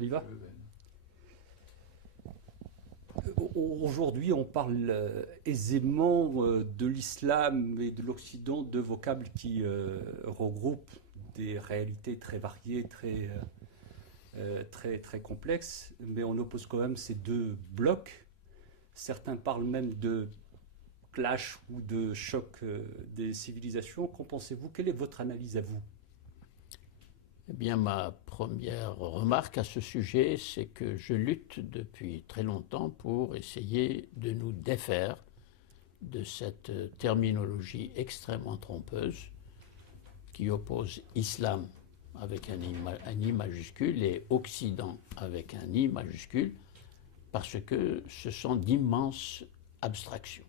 On y va? Aujourd'hui, on parle aisément de l'islam et de l'Occident, deux vocables qui regroupent des réalités très variées, très complexes, mais on oppose quand même ces deux blocs. Certains parlent même de clash ou de choc des civilisations. Qu'en pensez-vous? Quelle est votre analyse à vous? Eh bien, ma première remarque à ce sujet, c'est que je lutte depuis très longtemps pour essayer de nous défaire de cette terminologie extrêmement trompeuse qui oppose islam avec un I majuscule et Occident avec un I majuscule, parce que ce sont d'immenses abstractions.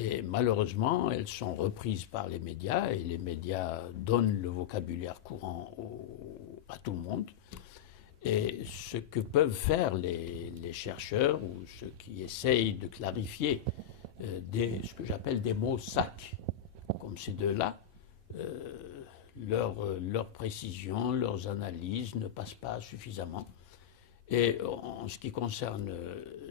Et malheureusement, elles sont reprises par les médias, et les médias donnent le vocabulaire courant à tout le monde. Et ce que peuvent faire les chercheurs ou ceux qui essayent de clarifier ce que j'appelle des mots sacs, comme ces deux-là, leur précision, leurs analyses ne passent pas suffisamment. Et en ce qui concerne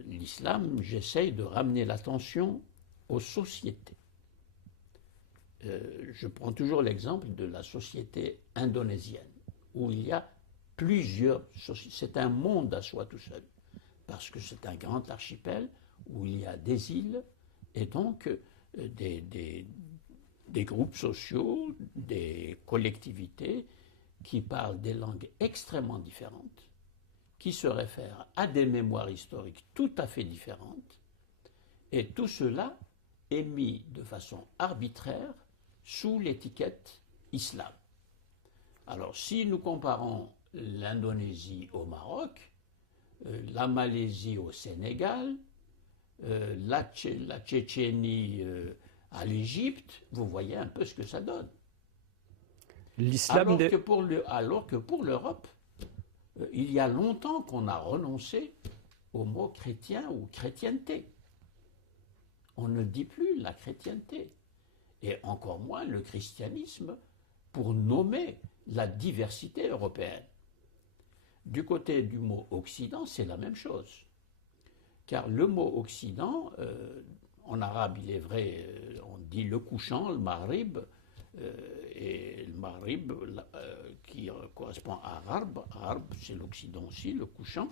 l'islam, j'essaye de ramener l'attention aux sociétés. Je prends toujours l'exemple de la société indonésienne, où il y a plusieurs sociétés. C'est un monde à soi tout seul, parce que c'est un grand archipel où il y a des îles, et donc des groupes sociaux, des collectivités qui parlent des langues extrêmement différentes, qui se réfèrent à des mémoires historiques tout à fait différentes, et tout cela est mis de façon arbitraire sous l'étiquette islam. Alors, si nous comparons l'Indonésie au Maroc, la Malaisie au Sénégal, la Tchétchénie à l'Égypte, vous voyez un peu ce que ça donne. Alors que pour l'Europe, il y a longtemps qu'on a renoncé au mot chrétien ou chrétienté. On ne dit plus la chrétienté, et encore moins le christianisme, pour nommer la diversité européenne. Du côté du mot Occident, c'est la même chose. Car le mot Occident, en arabe, il est vrai, on dit le couchant, le Maghrib, et le Maghrib qui correspond à Arab. Arab, c'est l'Occident aussi, le couchant.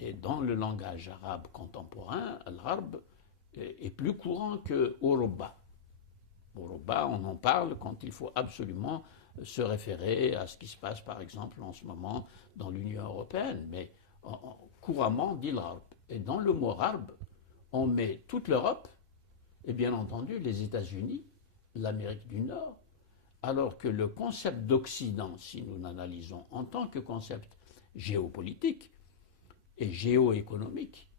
Et dans le langage arabe contemporain, l'arabe est plus courant que Oroba. Oroba, on en parle quand il faut absolument se référer à ce qui se passe, par exemple, en ce moment dans l'Union européenne. Mais couramment, on dit l'arabe. Et dans le mot arabe, on met toute l'Europe et bien entendu les États-Unis, l'Amérique du Nord, alors que le concept d'Occident, si nous l'analysons en tant que concept géopolitique et géoéconomique,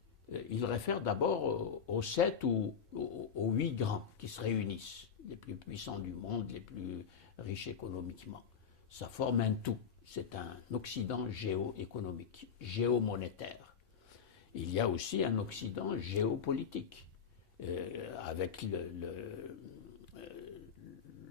il réfère d'abord aux 7 ou aux 8 grands qui se réunissent, les plus puissants du monde, les plus riches économiquement. Ça forme un tout. C'est un Occident géoéconomique, géomonétaire. Il y a aussi un Occident géopolitique, avec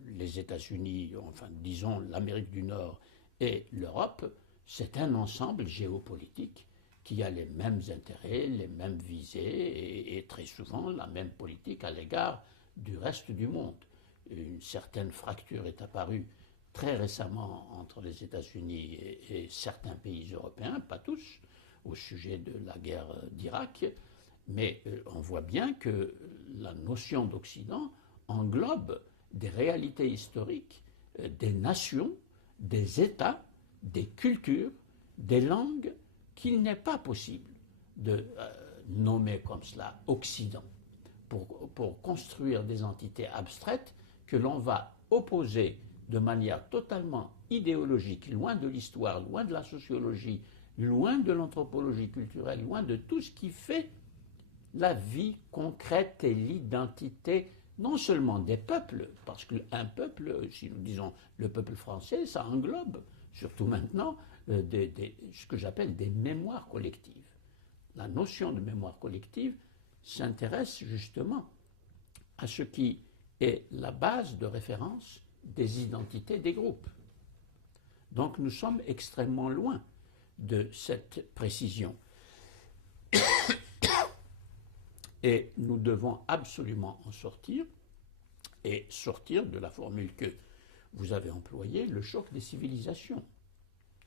les États-Unis, enfin disons l'Amérique du Nord et l'Europe. C'est un ensemble géopolitique qui a les mêmes intérêts, les mêmes visées et très souvent la même politique à l'égard du reste du monde. Une certaine fracture est apparue très récemment entre les États-Unis et certains pays européens, pas tous, au sujet de la guerre d'Irak, mais on voit bien que la notion d'Occident englobe des réalités historiques, des nations, des États, des cultures, des langues, qu'il n'est pas possible de nommer comme cela Occident pour construire des entités abstraites que l'on va opposer de manière totalement idéologique, loin de l'histoire, loin de la sociologie, loin de l'anthropologie culturelle, loin de tout ce qui fait la vie concrète et l'identité non seulement des peuples, parce qu'un peuple, si nous disons le peuple français, ça englobe, surtout maintenant, ce que j'appelle des mémoires collectives. La notion de mémoire collective s'intéresse justement à ce qui est la base de référence des identités des groupes. Donc nous sommes extrêmement loin de cette précision. Et nous devons absolument en sortir, et sortir de la formule que vous avez employée, le choc des civilisations.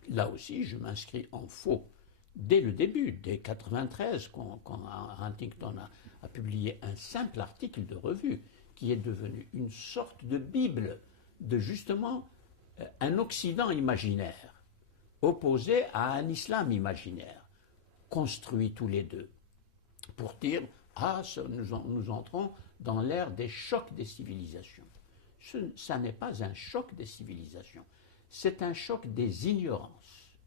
Là aussi, je m'inscris en faux. Dès le début, dès 1993, quand Huntington a publié un simple article de revue qui est devenu une sorte de Bible de justement un Occident imaginaire opposé à un islam imaginaire, construit tous les deux, pour dire « Ah, nous entrons dans l'ère des chocs des civilisations ». Ça n'est pas un choc des civilisations, c'est un choc des ignorances,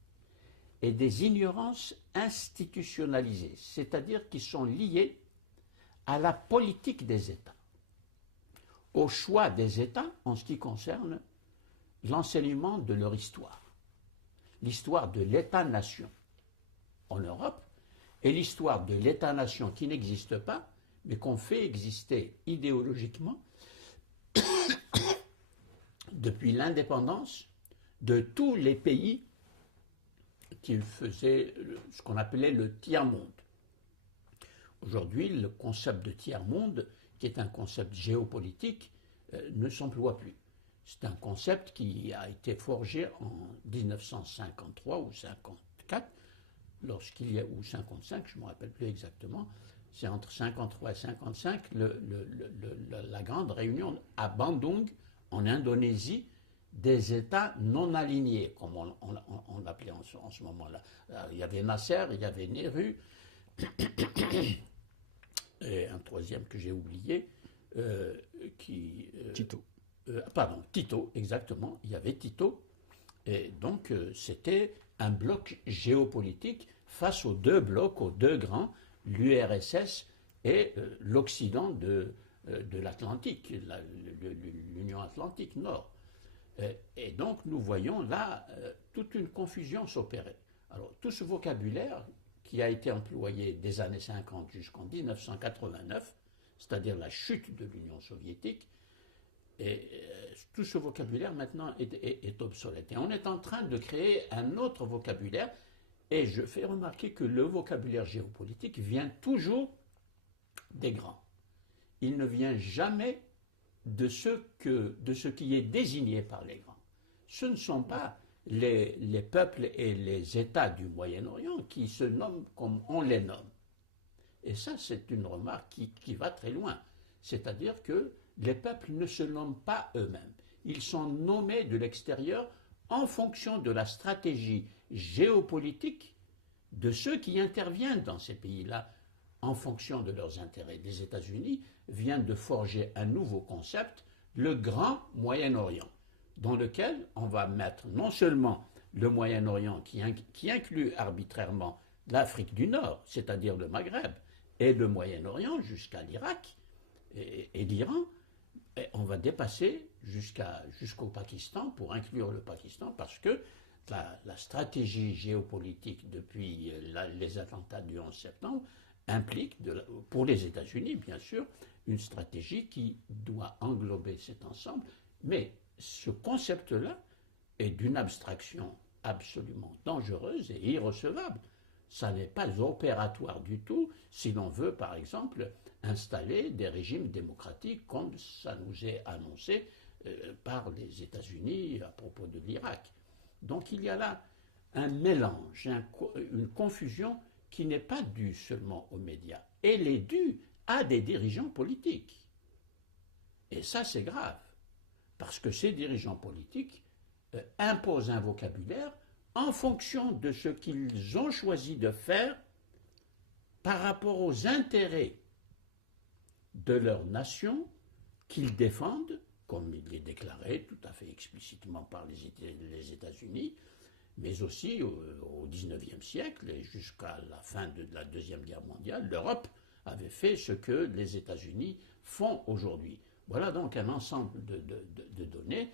et des ignorances institutionnalisées, c'est-à-dire qui sont liées à la politique des États, au choix des États en ce qui concerne l'enseignement de leur histoire, l'histoire de l'État-nation en Europe et l'histoire de l'État-nation qui n'existe pas, mais qu'on fait exister idéologiquement depuis l'indépendance de tous les pays qui faisaient ce qu'on appelait le tiers-monde. Aujourd'hui, le concept de tiers-monde, qui est un concept géopolitique, ne s'emploie plus. C'est un concept qui a été forgé en 1953 ou 54, lorsqu'il y a, ou 55, je ne me rappelle plus exactement, c'est entre 53 et 55, la grande réunion à Bandung, en Indonésie, des États non alignés, comme on l'appelait en ce moment-là. Il y avait Nasser, il y avait Nehru, et un troisième que j'ai oublié, Tito. Tito, exactement. Il y avait Tito. Et donc, c'était un bloc géopolitique face aux deux blocs, aux deux grands, l'URSS et l'Occident de l'Atlantique, l'Union Atlantique Nord. Et donc, nous voyons là toute une confusion s'opérer. Alors, tout ce vocabulaire qui a été employé des années 50 jusqu'en 1989, c'est-à-dire la chute de l'Union soviétique, et tout ce vocabulaire maintenant est obsolète. Et on est en train de créer un autre vocabulaire, et je fais remarquer que le vocabulaire géopolitique vient toujours des grands. Il ne vient jamais de ce qui est désigné par les grands. Ce ne sont pas les peuples et les États du Moyen-Orient qui se nomment comme on les nomme. Et ça, c'est une remarque qui va très loin. C'est-à-dire que les peuples ne se nomment pas eux-mêmes. Ils sont nommés de l'extérieur en fonction de la stratégie géopolitique de ceux qui interviennent dans ces pays-là en fonction de leurs intérêts. Les États-Unis viennent de forger un nouveau concept, le Grand Moyen-Orient, dans lequel on va mettre non seulement le Moyen-Orient qui inclut arbitrairement l'Afrique du Nord, c'est-à-dire le Maghreb, et le Moyen-Orient jusqu'à l'Irak et l'Iran, et on va dépasser jusqu'au Pakistan pour inclure le Pakistan parce que la stratégie géopolitique depuis les attentats du 11 septembre implique, pour les États-Unis bien sûr, une stratégie qui doit englober cet ensemble. Mais ce concept-là est d'une abstraction absolument dangereuse et irrecevable. Ça n'est pas opératoire du tout si l'on veut, par exemple, installer des régimes démocratiques comme ça nous est annoncé par les États-Unis à propos de l'Irak. Donc il y a là un mélange, une confusion qui n'est pas due seulement aux médias. Elle est due à des dirigeants politiques. Et ça, c'est grave, parce que ces dirigeants politiques imposent un vocabulaire en fonction de ce qu'ils ont choisi de faire par rapport aux intérêts de leur nation qu'ils défendent, comme il est déclaré tout à fait explicitement par les États-Unis, mais aussi au XIXe siècle et jusqu'à la fin de la Deuxième Guerre mondiale, l'Europe avait fait ce que les États-Unis font aujourd'hui. Voilà donc un ensemble de données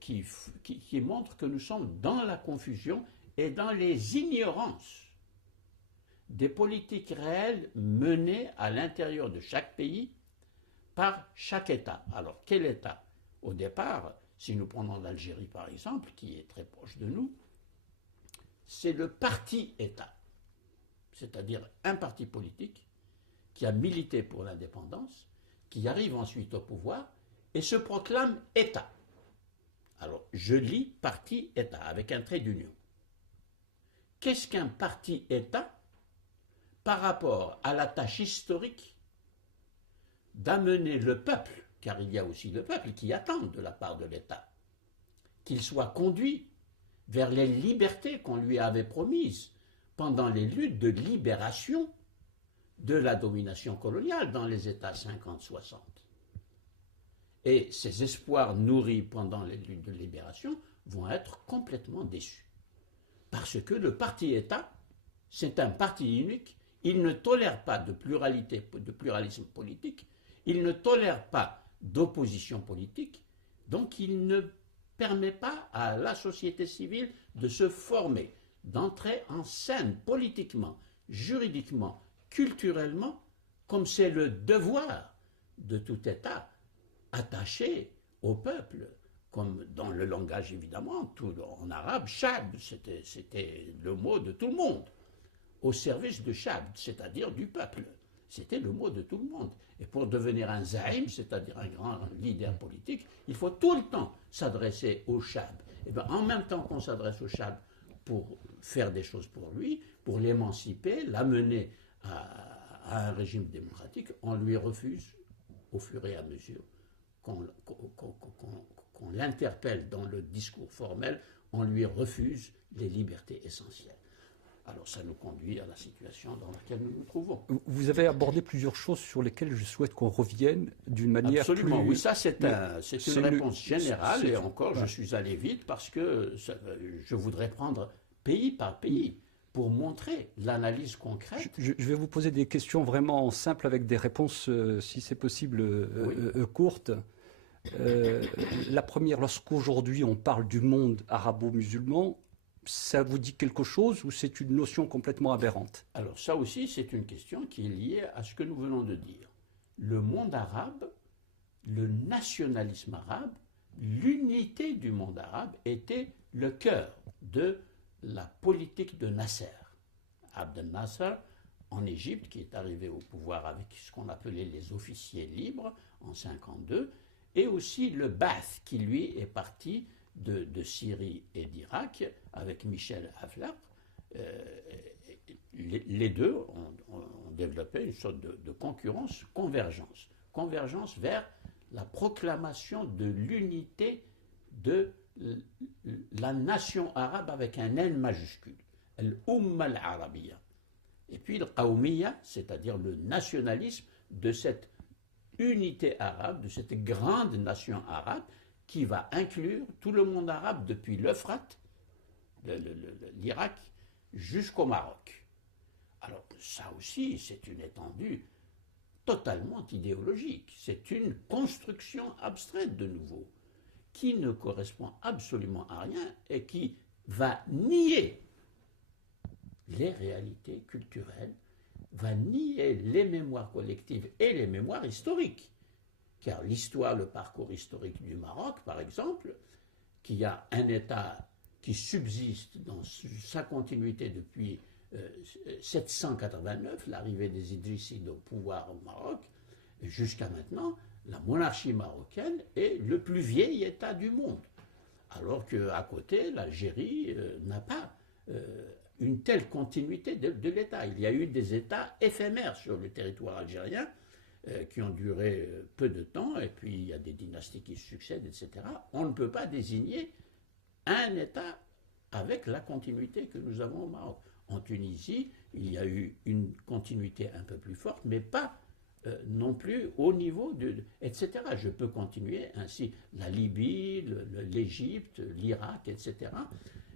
qui montrent que nous sommes dans la confusion et dans les ignorances des politiques réelles menées à l'intérieur de chaque pays par chaque État. Alors, quel État? Au départ, si nous prenons l'Algérie par exemple, qui est très proche de nous, c'est le parti-État, c'est-à-dire un parti politique qui a milité pour l'indépendance, qui arrive ensuite au pouvoir et se proclame État. Alors, je lis parti-État avec un trait d'union. Qu'est-ce qu'un parti-État par rapport à la tâche historique d'amener le peuple, car il y a aussi le peuple qui attend de la part de l'État, qu'il soit conduit vers les libertés qu'on lui avait promises pendant les luttes de libération de la domination coloniale dans les États 50-60. Et ces espoirs nourris pendant les luttes de libération vont être complètement déçus. Parce que le parti-État, c'est un parti unique, il ne tolère pas de pluralisme politique, il ne tolère pas d'opposition politique, donc il ne permet pas à la société civile de se former, d'entrer en scène politiquement, juridiquement, culturellement, comme c'est le devoir de tout État attaché au peuple, comme dans le langage évidemment, en arabe, Chad, c'était le mot de tout le monde, au service de Chad, c'est-à-dire du peuple. C'était le mot de tout le monde. Et pour devenir un zaïm, c'est-à-dire un grand leader politique, il faut tout le temps s'adresser au Chad. Et bien, en même temps qu'on s'adresse au Chad pour faire des choses pour lui, pour l'émanciper, l'amener à un régime démocratique, on lui refuse, au fur et à mesure qu'on l'interpelle dans le discours formel, on lui refuse les libertés essentielles. Alors ça nous conduit à la situation dans laquelle nous nous trouvons. Vous avez abordé plusieurs choses sur lesquelles je souhaite qu'on revienne d'une manière Absolument, plus... oui, ça c'est une réponse générale, et encore je suis allé vite parce que je voudrais prendre pays par pays pour montrer l'analyse concrète. Je vais vous poser des questions vraiment simples avec des réponses, si c'est possible, courtes. La première, lorsqu'aujourd'hui on parle du monde arabo-musulman, ça vous dit quelque chose ou c'est une notion complètement aberrante? Alors ça aussi, c'est une question qui est liée à ce que nous venons de dire. Le monde arabe, le nationalisme arabe, l'unité du monde arabe était le cœur de la politique de Nasser. Abdel Nasser, en Égypte, qui est arrivé au pouvoir avec ce qu'on appelait les officiers libres en 1952, et aussi le Ba'ath, qui lui est parti de Syrie et d'Irak avec Michel Aflaq. Les deux ont développé une sorte de concurrence, convergence vers la proclamation de l'unité de la nation arabe avec un N majuscule, l'Umma al-Arabiyya. Et puis le Qawmiyya, c'est-à-dire le nationalisme de cette unité arabe, de cette grande nation arabe qui va inclure tout le monde arabe depuis l'Euphrate, l'Irak, jusqu'au Maroc. Alors ça aussi, c'est une étendue totalement idéologique. C'est une construction abstraite de nouveau, qui ne correspond absolument à rien et qui va nier les réalités culturelles, va nier les mémoires collectives et les mémoires historiques. Car l'histoire, le parcours historique du Maroc, par exemple, qui a un État qui subsiste dans sa continuité depuis 789, l'arrivée des Idrissides au pouvoir au Maroc, jusqu'à maintenant, la monarchie marocaine est le plus vieil État du monde. Alors qu'à côté, l'Algérie n'a pas une telle continuité de l'État. Il y a eu des États éphémères sur le territoire algérien qui ont duré peu de temps, et puis il y a des dynasties qui se succèdent, etc. On ne peut pas désigner un État avec la continuité que nous avons au Maroc. En Tunisie, il y a eu une continuité un peu plus forte, mais pas non plus au niveau etc. Je peux continuer ainsi. La Libye, l'Égypte, l'Irak, etc.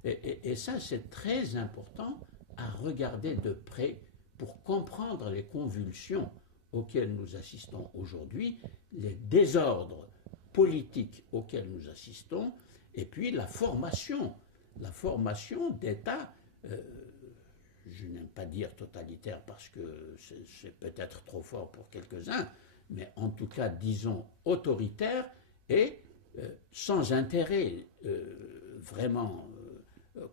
Et ça, c'est très important à regarder de près pour comprendre les convulsions auxquelles nous assistons aujourd'hui, les désordres politiques auxquels nous assistons, et puis la formation d'États, je n'aime pas dire totalitaire parce que c'est peut-être trop fort pour quelques-uns, mais en tout cas, disons, autoritaire et sans intérêt vraiment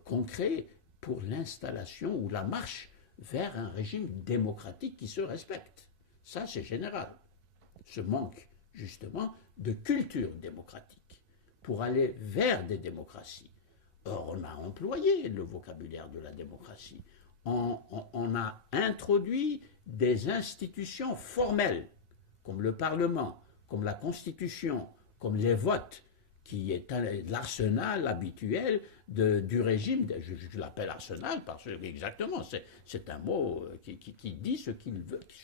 concret pour l'installation ou la marche vers un régime démocratique qui se respecte. Ça, c'est général. Ce manque, justement, de culture démocratique pour aller vers des démocraties. Or, on a employé le vocabulaire de la démocratie. On a introduit des institutions formelles, comme le Parlement, comme la Constitution, comme les votes, qui est l'arsenal habituel du régime. Je l'appelle arsenal parce que, exactement, c'est un mot qui dit ce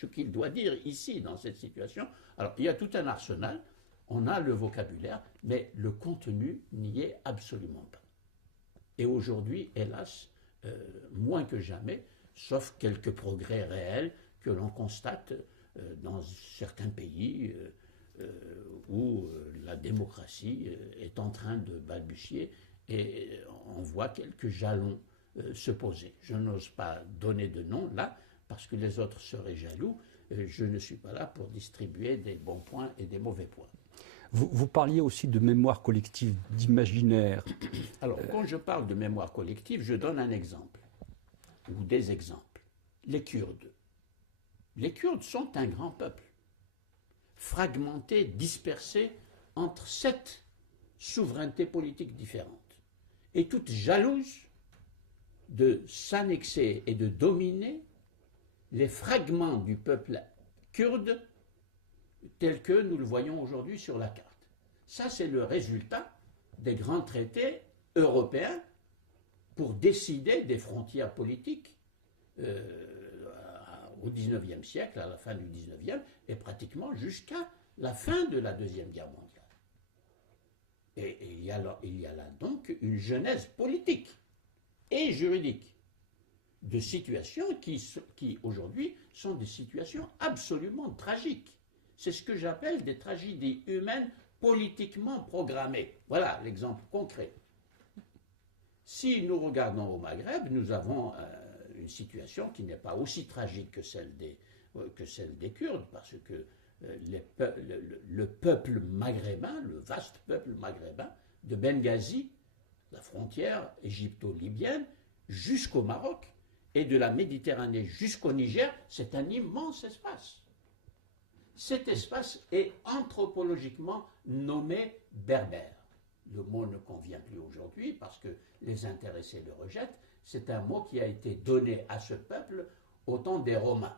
qu'il doit dire ici, dans cette situation. Alors, il y a tout un arsenal, on a le vocabulaire, mais le contenu n'y est absolument pas. Et aujourd'hui, hélas, moins que jamais, sauf quelques progrès réels que l'on constate dans certains pays où la démocratie est en train de balbutier et on voit quelques jalons se poser. Je n'ose pas donner de nom là parce que les autres seraient jaloux. Je ne suis pas là pour distribuer des bons points et des mauvais points. Vous parliez aussi de mémoire collective, d'imaginaire. Alors, quand je parle de mémoire collective, je donne un exemple, ou des exemples. Les Kurdes. Les Kurdes sont un grand peuple, fragmenté, dispersé entre 7 souverainetés politiques différentes, et toutes jalouses de s'annexer et de dominer les fragments du peuple kurde tel que nous le voyons aujourd'hui sur la carte. Ça, c'est le résultat des grands traités européens pour décider des frontières politiques au XIXe siècle, à la fin du XIXe, et pratiquement jusqu'à la fin de la Deuxième Guerre mondiale. Et il y a là donc une genèse politique et juridique de situations qui aujourd'hui sont des situations absolument tragiques. C'est ce que j'appelle des tragédies humaines politiquement programmées. Voilà l'exemple concret. Si nous regardons au Maghreb, nous avons une situation qui n'est pas aussi tragique que celle des Kurdes, parce que le peuple maghrébin, le vaste peuple maghrébin, de Benghazi, la frontière égypto-libyenne, jusqu'au Maroc, et de la Méditerranée jusqu'au Niger, c'est un immense espace. Cet espace est anthropologiquement nommé berbère. Le mot ne convient plus aujourd'hui parce que les intéressés le rejettent. C'est un mot qui a été donné à ce peuple au temps des Romains.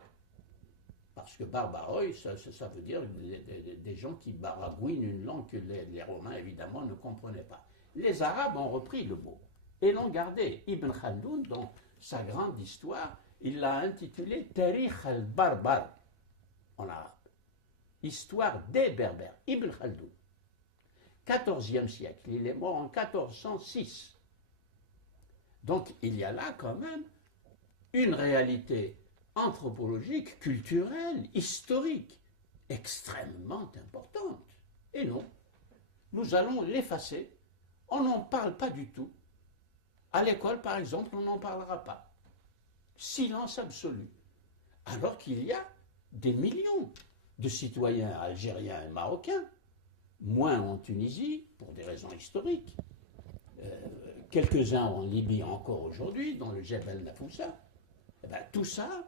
Parce que barbaroi, ça veut dire des gens qui baragouinent une langue que les Romains, évidemment, ne comprenaient pas. Les Arabes ont repris le mot et l'ont gardé. Ibn Khaldoun, dans sa grande histoire, il l'a intitulé Tarikh al-Barbar en arabe. Histoire des Berbères, Ibn Khaldoun. 14e siècle, il est mort en 1406. Donc il y a là quand même une réalité anthropologique, culturelle, historique, extrêmement importante. Et non, nous allons l'effacer, on n'en parle pas du tout. À l'école, par exemple, on n'en parlera pas. Silence absolu. Alors qu'il y a des millions de citoyens algériens et marocains, moins en Tunisie, pour des raisons historiques, quelques-uns en Libye encore aujourd'hui, dans le Jebel Nafoussa. Eh bien, tout ça,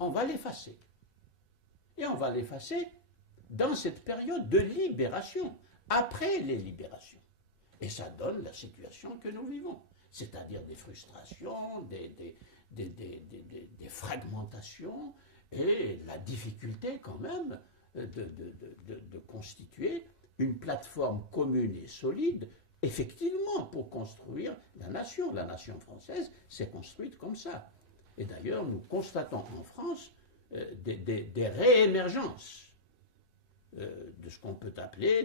on va l'effacer. Et on va l'effacer dans cette période de libération, après les libérations. Et ça donne la situation que nous vivons, c'est-à-dire des frustrations, des fragmentations, et la difficulté quand même de constituer une plateforme commune et solide, effectivement, pour construire la nation. La nation française s'est construite comme ça. Et d'ailleurs, nous constatons en France des réémergences de ce qu'on peut appeler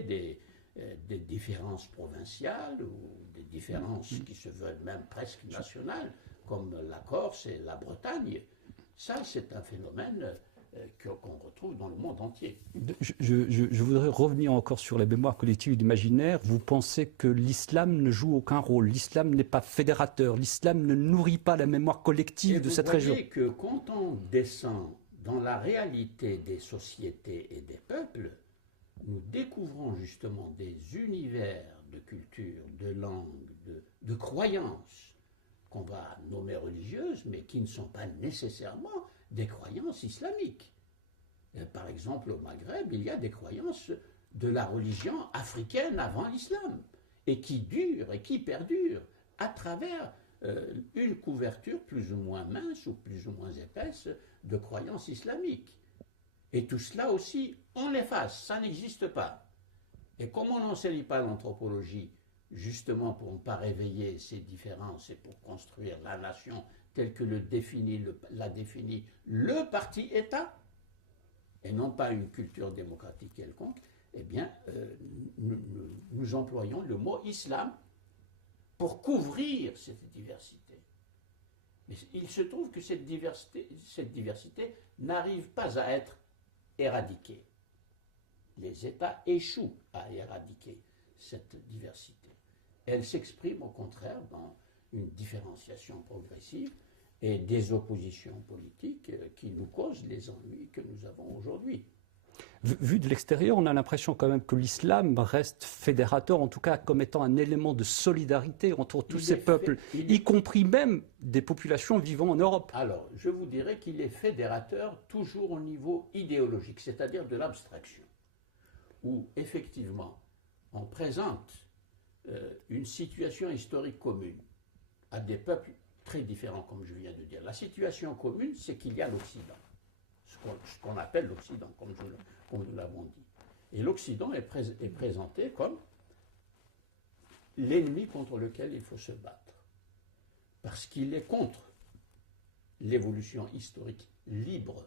des différences provinciales ou des différences qui se veulent même presque nationales, comme la Corse et la Bretagne. Ça, c'est un phénomène qu'on retrouve dans le monde entier. Je voudrais revenir encore sur la mémoire collective et l'imaginaire. Vous pensez que l'islam ne joue aucun rôle, l'islam n'est pas fédérateur, l'islam ne nourrit pas la mémoire collective de cette région. Vous voyez que quand on descend dans la réalité des sociétés et des peuples, nous découvrons justement des univers de culture, de langue, de croyances qu'on va nommer religieuses, mais qui ne sont pas nécessairement des croyances islamiques. Par exemple, au Maghreb, il y a des croyances de la religion africaine avant l'islam, et qui durent et qui perdurent à travers une couverture plus ou moins mince ou plus ou moins épaisse de croyances islamiques. Et tout cela aussi, on l'efface, ça n'existe pas. Et comme on n'enseigne pas l'anthropologie, justement pour ne pas réveiller ces différences et pour construire la nation telle que l'a définit le parti-État, et non pas une culture démocratique quelconque, eh bien, nous employons le mot islam pour couvrir cette diversité. Mais il se trouve que cette diversité n'arrive pas à être éradiquée. Les États échouent à éradiquer cette diversité. Elle s'exprime au contraire dans une différenciation progressive et des oppositions politiques qui nous causent les ennuis que nous avons aujourd'hui. Vu de l'extérieur, on a l'impression quand même que l'islam reste fédérateur, en tout cas comme étant un élément de solidarité entre tous ces peuples, y compris même des populations vivant en Europe. Alors, je vous dirais qu'il est fédérateur toujours au niveau idéologique, c'est-à-dire de l'abstraction, où effectivement on présente une situation historique commune à des peuples très différents, comme je viens de dire. La situation commune, c'est qu'il y a l'Occident, ce qu'on appelle l'Occident, comme nous l'avons dit. Et l'Occident est présenté comme l'ennemi contre lequel il faut se battre, parce qu'il est contre l'évolution historique libre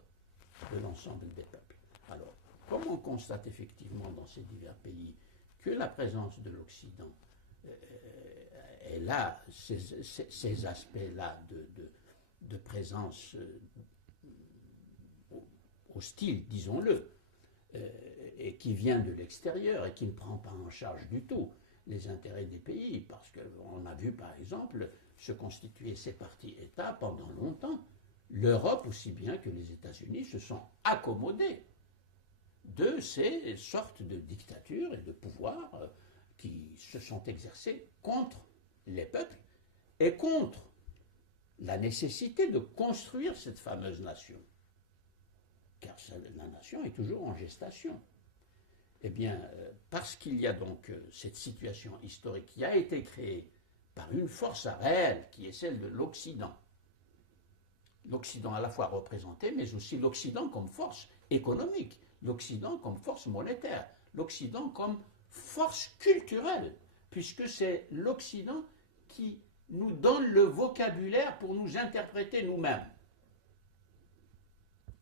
de l'ensemble des peuples. Alors, comme on constate effectivement dans ces divers pays que la présence de l'Occident est là, ces aspects-là de présence hostile, disons-le, et qui vient de l'extérieur et qui ne prend pas en charge du tout les intérêts des pays, parce qu'on a vu par exemple se constituer ces partis-États pendant longtemps. L'Europe, aussi bien que les États-Unis, se sont accommodés de ces sortes de dictatures et de pouvoirs qui se sont exercés contre les peuples et contre la nécessité de construire cette fameuse nation. Car la nation est toujours en gestation. Eh bien, parce qu'il y a donc cette situation historique qui a été créée par une force réelle qui est celle de l'Occident, l'Occident à la fois représenté, mais aussi l'Occident comme force économique, l'Occident comme force monétaire, l'Occident comme force culturelle, puisque c'est l'Occident qui nous donne le vocabulaire pour nous interpréter nous-mêmes.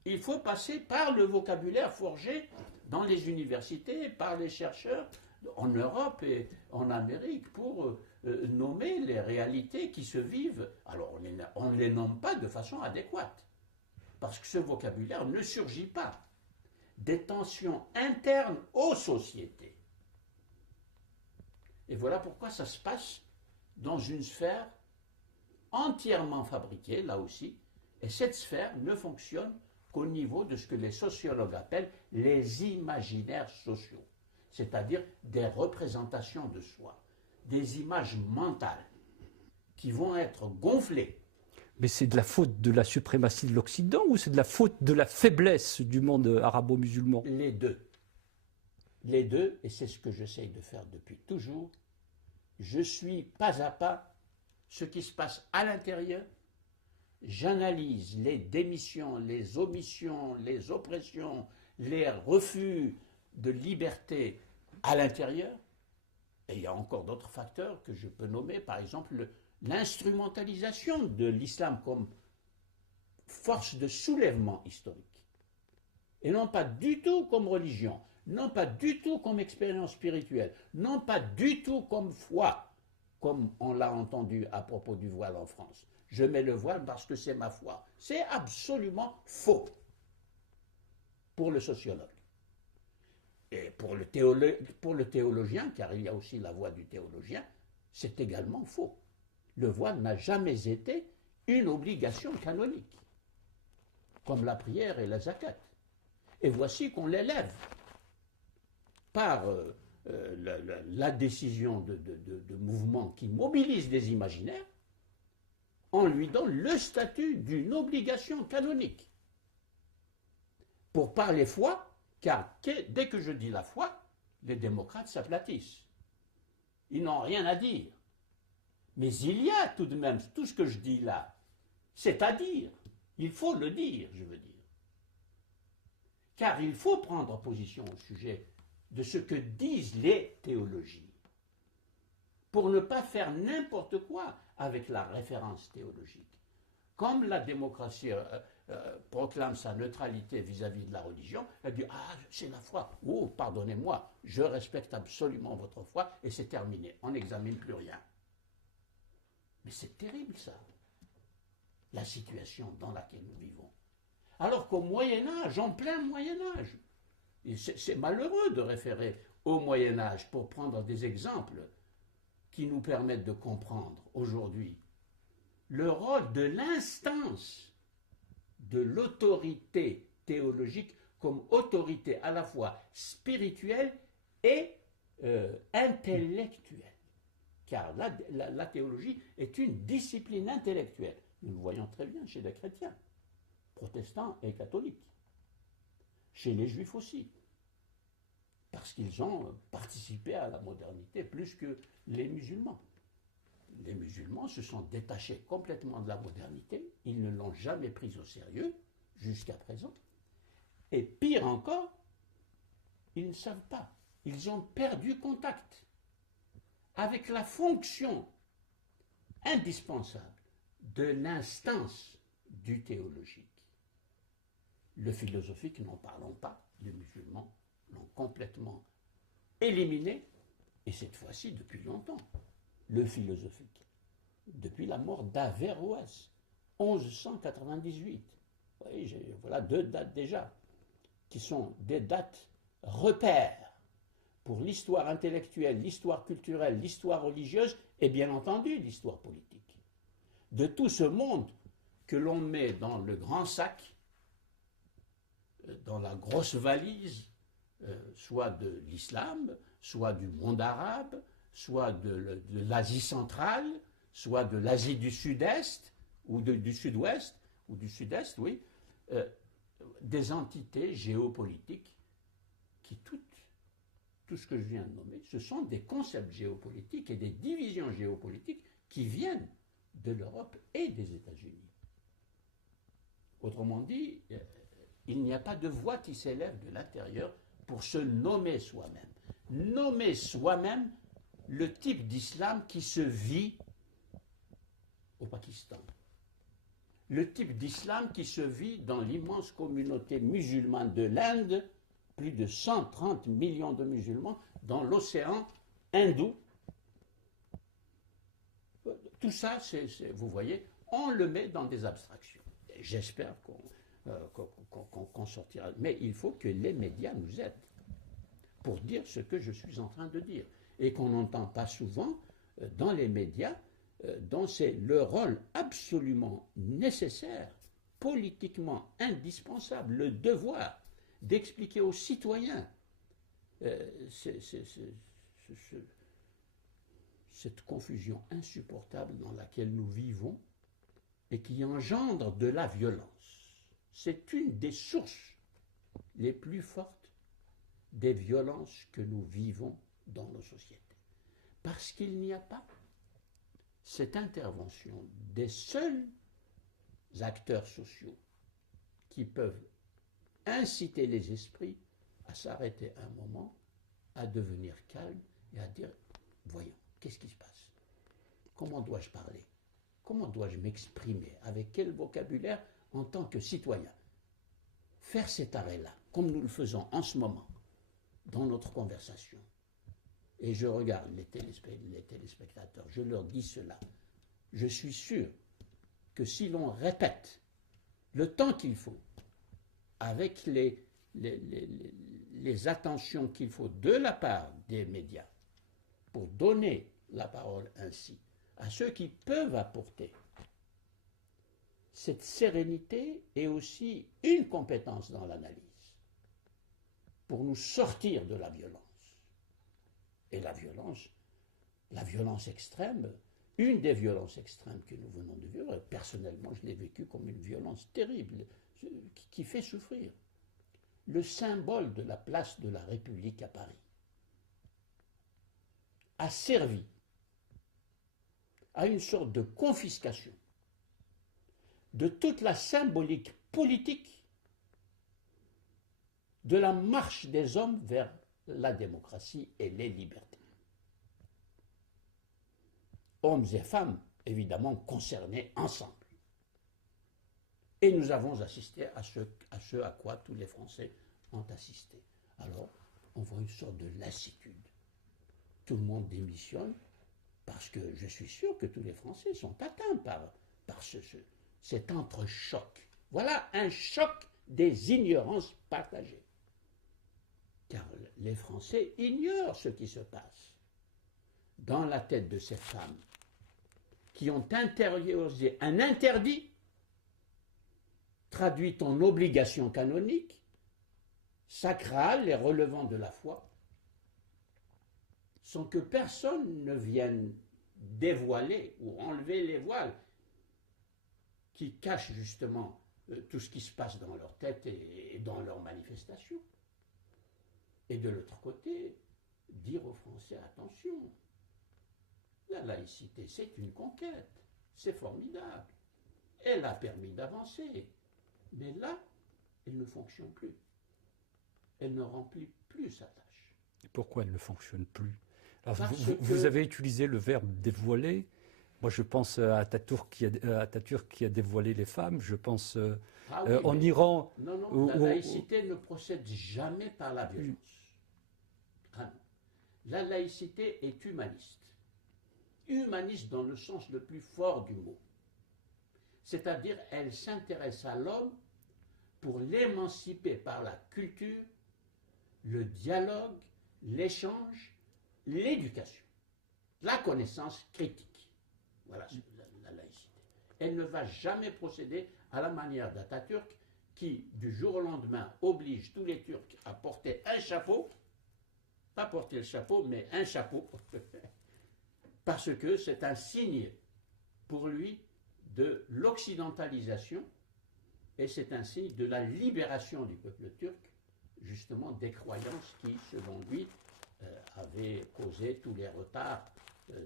Il faut passer par le vocabulaire forgé dans les universités, par les chercheurs en Europe et en Amérique pour nommer les réalités qui se vivent. Alors on ne les nomme pas de façon adéquate, parce que ce vocabulaire ne surgit pas des tensions internes aux sociétés. Et voilà pourquoi ça se passe dans une sphère entièrement fabriquée, là aussi, et cette sphère ne fonctionne qu'au niveau de ce que les sociologues appellent les imaginaires sociaux, c'est-à-dire des représentations de soi, des images mentales qui vont être gonflées. Mais c'est de la faute de la suprématie de l'Occident ou c'est de la faute de la faiblesse du monde arabo-musulman? Les deux. Les deux, et c'est ce que j'essaye de faire depuis toujours. Je suis pas à pas ce qui se passe à l'intérieur. J'analyse les démissions, les omissions, les oppressions, les refus de liberté à l'intérieur. Et il y a encore d'autres facteurs que je peux nommer, par exemple l'instrumentalisation de l'islam comme force de soulèvement historique. Et non pas du tout comme religion, non pas du tout comme expérience spirituelle, non pas du tout comme foi, comme on l'a entendu à propos du voile en France. Je mets le voile parce que c'est ma foi. C'est absolument faux pour le sociologue. Et pour le théologien, car il y a aussi la voix du théologien, c'est également faux. Le voile n'a jamais été une obligation canonique, comme la prière et la zakat. Et voici qu'on l'élève par la décision de mouvements qui mobilisent des imaginaires on lui donne le statut d'une obligation canonique. Pour parler foi, car dès que je dis la foi, les démocrates s'aplatissent. Ils n'ont rien à dire. Mais il y a tout de même, tout ce que je dis là, c'est à dire. Il faut le dire, je veux dire. Car il faut prendre position au sujet de ce que disent les théologies, pour ne pas faire n'importe quoi avec la référence théologique. Comme la démocratie proclame sa neutralité vis-à-vis de la religion, elle dit « Ah, c'est la foi. Oh, pardonnez-moi, je respecte absolument votre foi et c'est terminé. On n'examine plus rien. » Mais c'est terrible ça, la situation dans laquelle nous vivons. Alors qu'au Moyen-Âge, en plein Moyen-Âge, c'est malheureux de référer au Moyen-Âge pour prendre des exemples qui nous permettent de comprendre aujourd'hui le rôle de l'instance de l'autorité théologique comme autorité à la fois spirituelle et intellectuelle. Car la théologie est une discipline intellectuelle. Nous le voyons très bien chez les chrétiens, protestants et catholiques. Chez les juifs aussi. Parce qu'ils ont participé à la modernité plus que les musulmans. Les musulmans se sont détachés complètement de la modernité, ils ne l'ont jamais prise au sérieux jusqu'à présent. Et pire encore, ils ne savent pas. Ils ont perdu contact avec la fonction indispensable de l'instance du théologique. Le philosophique, n'en parlons pas, les musulmans l'ont complètement éliminé, et cette fois-ci depuis longtemps. Le philosophique, depuis la mort d'Averroès, 1198. Oui, voilà 2 dates déjà, qui sont des dates repères pour l'histoire intellectuelle, l'histoire culturelle, l'histoire religieuse et bien entendu l'histoire politique. De tout ce monde que l'on met dans le grand sac, dans la grosse valise, soit de l'islam, soit du monde arabe, soit de l'Asie centrale, soit de l'Asie du Sud-Est, ou du Sud-Ouest, ou du Sud-Est, oui, des entités géopolitiques qui tout ce que je viens de nommer, ce sont des concepts géopolitiques et des divisions géopolitiques qui viennent de l'Europe et des États-Unis. Autrement dit, il n'y a pas de voix qui s'élève de l'intérieur pour se nommer soi-même. Nommer soi-même le type d'islam qui se vit au Pakistan. Le type d'islam qui se vit dans l'immense communauté musulmane de l'Inde, plus de 130 millions de musulmans, dans l'océan hindou. Tout ça, vous voyez, on le met dans des abstractions. Et j'espère qu'on sortira. Mais il faut que les médias nous aident pour dire ce que je suis en train de dire. Et qu'on n'entend pas souvent dans les médias, dont c'est le rôle absolument nécessaire, politiquement indispensable, le devoir d'expliquer aux citoyens cette confusion insupportable dans laquelle nous vivons et qui engendre de la violence. C'est une des sources les plus fortes des violences que nous vivons dans nos sociétés. Parce qu'il n'y a pas cette intervention des seuls acteurs sociaux qui peuvent inciter les esprits à s'arrêter un moment, à devenir calmes et à dire « Voyons, qu'est-ce qui se passe? Comment dois-je parler? Comment dois-je m'exprimer? Avec quel vocabulaire en tant que citoyen ?» Faire cet arrêt-là, comme nous le faisons en ce moment, dans notre conversation. Et je regarde les téléspectateurs, je leur dis cela. Je suis sûr que si l'on répète le temps qu'il faut, avec les attentions qu'il faut de la part des médias, pour donner la parole ainsi à ceux qui peuvent apporter cette sérénité et aussi une compétence dans l'analyse, pour nous sortir de la violence. Et la violence extrême, Une des violences extrêmes que nous venons de vivre, personnellement, je l'ai vécu comme une violence terrible, qui fait souffrir. Le symbole de la place de la République à Paris a servi à une sorte de confiscation de toute la symbolique politique de la marche des hommes vers la démocratie et les libertés. Hommes et femmes, évidemment, concernés ensemble. Et nous avons assisté à ce à quoi tous les Français ont assisté. Alors, on voit une sorte de lassitude. Tout le monde démissionne parce que je suis sûr que tous les Français sont atteints par cet entrechoc. Voilà un choc des ignorances partagées. Car les Français ignorent ce qui se passe dans la tête de ces femmes qui ont intériorisé un interdit traduit en obligation canonique, sacrale et relevant de la foi, sans que personne ne vienne dévoiler ou enlever les voiles qui cachent justement tout ce qui se passe dans leur tête et dans leurs manifestations. Et de l'autre côté, dire aux Français, attention, la laïcité, c'est une conquête, c'est formidable, elle a permis d'avancer, mais là, elle ne fonctionne plus. Elle ne remplit plus sa tâche. Et pourquoi elle ne fonctionne plus? Alors, vous avez utilisé le verbe dévoiler. Moi, je pense à Atatürk qui a dévoilé les femmes. Je pense en Iran. Non, la laïcité ne procède jamais par la violence. Ah non. La laïcité est humaniste. Humaniste dans le sens le plus fort du mot. C'est-à-dire, elle s'intéresse à l'homme pour l'émanciper par la culture, le dialogue, l'échange, l'éducation, la connaissance critique. Voilà la laïcité. Elle ne va jamais procéder à la manière d'Atatürk qui, du jour au lendemain, oblige tous les Turcs à porter un chapeau, pas porter le chapeau, mais un chapeau, parce que c'est un signe pour lui de l'occidentalisation et c'est un signe de la libération du peuple turc, justement des croyances qui, selon lui, avaient causé tous les retards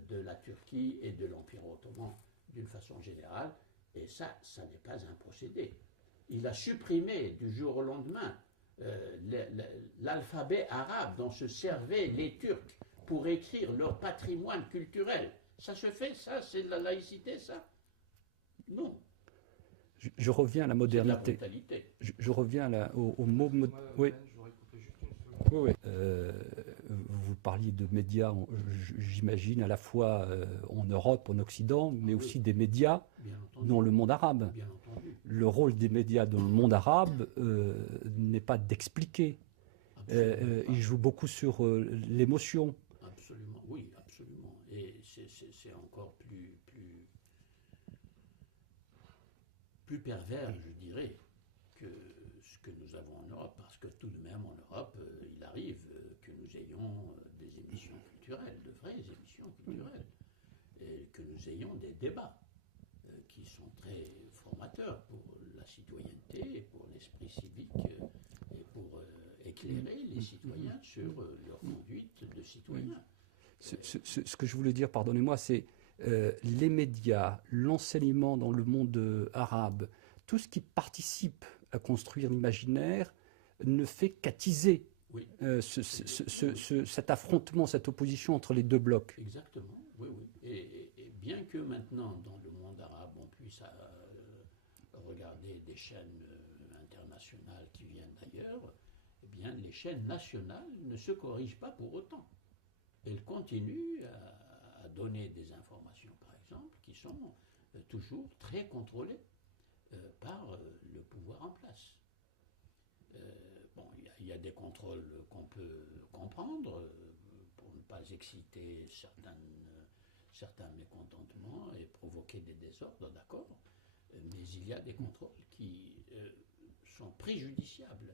de la Turquie et de l'Empire ottoman d'une façon générale. Et ça n'est pas un procédé. Il a supprimé du jour au lendemain l'alphabet arabe dont se servaient les Turcs pour écrire leur patrimoine culturel. Ça se fait, ça? C'est de la laïcité, ça? Non. Je reviens à la modernité. C'est de la brutalité. Je reviens au mot... Oui. Oui. Vous parliez de médias, j'imagine, à la fois en Europe, en Occident, mais aussi des médias dans le monde arabe. Bien entendu. Le rôle des médias dans le monde arabe n'est pas d'expliquer. Il joue beaucoup sur l'émotion. Absolument, oui, absolument. Et c'est encore plus pervers, je dirais, que ce que nous avons en Europe, parce que tout de même en Europe, il arrive que nous ayons des émissions culturelles, de vraies émissions culturelles, et que nous ayons des débats qui sont très formateurs pour la citoyenneté et pour l'esprit civique et pour éclairer les citoyens sur leur conduite de citoyens. Ce que je voulais dire, pardonnez-moi, c'est les médias, l'enseignement dans le monde arabe, tout ce qui participe à construire l'imaginaire ne fait qu'attiser cet affrontement, cette opposition entre les deux blocs. Exactement, oui. Et bien que maintenant, dans le monde arabe, on puisse regarder des chaînes internationales qui viennent d'ailleurs, eh bien, les chaînes nationales ne se corrigent pas pour autant. Elles continuent à donner des informations, par exemple, qui sont toujours très contrôlées par le pouvoir en place. Il y a des contrôles qu'on peut comprendre pour ne pas exciter certains mécontentements et provoquer des désordres, d'accord, mais il y a des contrôles qui sont préjudiciables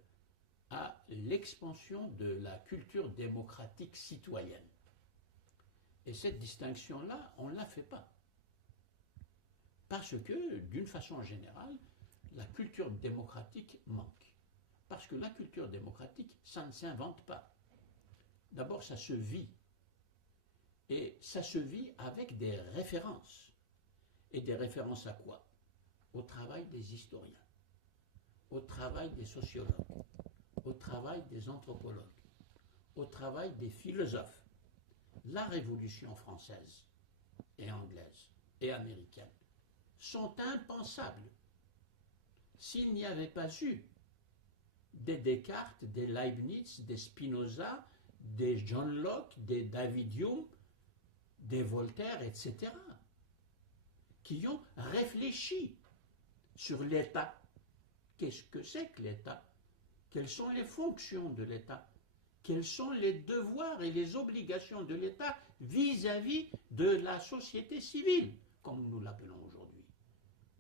à l'expansion de la culture démocratique citoyenne. Et cette distinction-là, on ne la fait pas. Parce que, d'une façon générale, la culture démocratique manque. Parce que la culture démocratique, ça ne s'invente pas. D'abord, ça se vit. Et ça se vit avec des références. Et des références à quoi? Au travail des historiens, au travail des sociologues, au travail des anthropologues, au travail des philosophes. La Révolution française et anglaise et américaine sont impensables s'il n'y avait pas eu des Descartes, des Leibniz, des Spinoza, des John Locke, des David Hume, des Voltaire, etc., qui ont réfléchi sur l'État. Qu'est-ce que c'est que l'État? Quelles sont les fonctions de l'État? Quels sont les devoirs et les obligations de l'État vis-à-vis de la société civile, comme nous l'appelons aujourd'hui,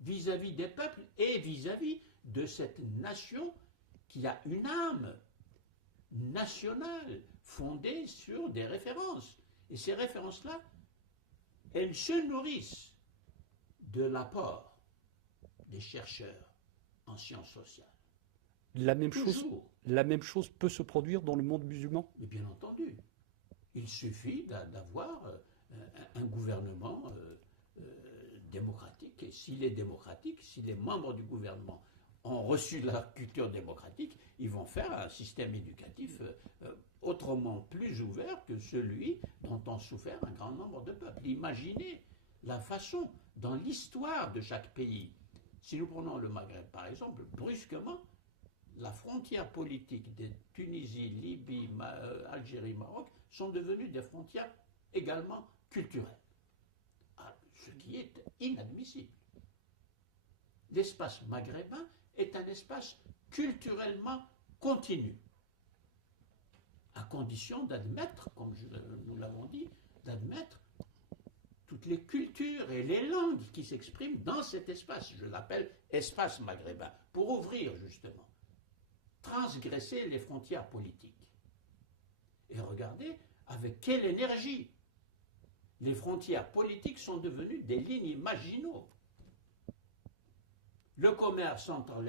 vis-à-vis des peuples et vis-à-vis de cette nation qui a une âme nationale fondée sur des références. Et ces références-là, elles se nourrissent de l'apport des chercheurs en sciences sociales. La même chose peut se produire dans le monde musulman? Mais bien entendu. Il suffit d'avoir un gouvernement démocratique. Et s'il est démocratique, si les membres du gouvernement ont reçu la culture démocratique, ils vont faire un système éducatif autrement plus ouvert que celui dont ont souffert un grand nombre de peuples. Imaginez la façon, dans l'histoire de chaque pays, si nous prenons le Maghreb par exemple, brusquement, la frontière politique de Tunisie, Libye, Algérie, Maroc sont devenues des frontières également culturelles. Ce qui est inadmissible. L'espace maghrébin est un espace culturellement continu, à condition d'admettre, comme nous l'avons dit, d'admettre toutes les cultures et les langues qui s'expriment dans cet espace. Je l'appelle espace maghrébin, pour ouvrir justement, transgresser les frontières politiques. Et regardez avec quelle énergie les frontières politiques sont devenues des lignes maginaux. Le commerce entre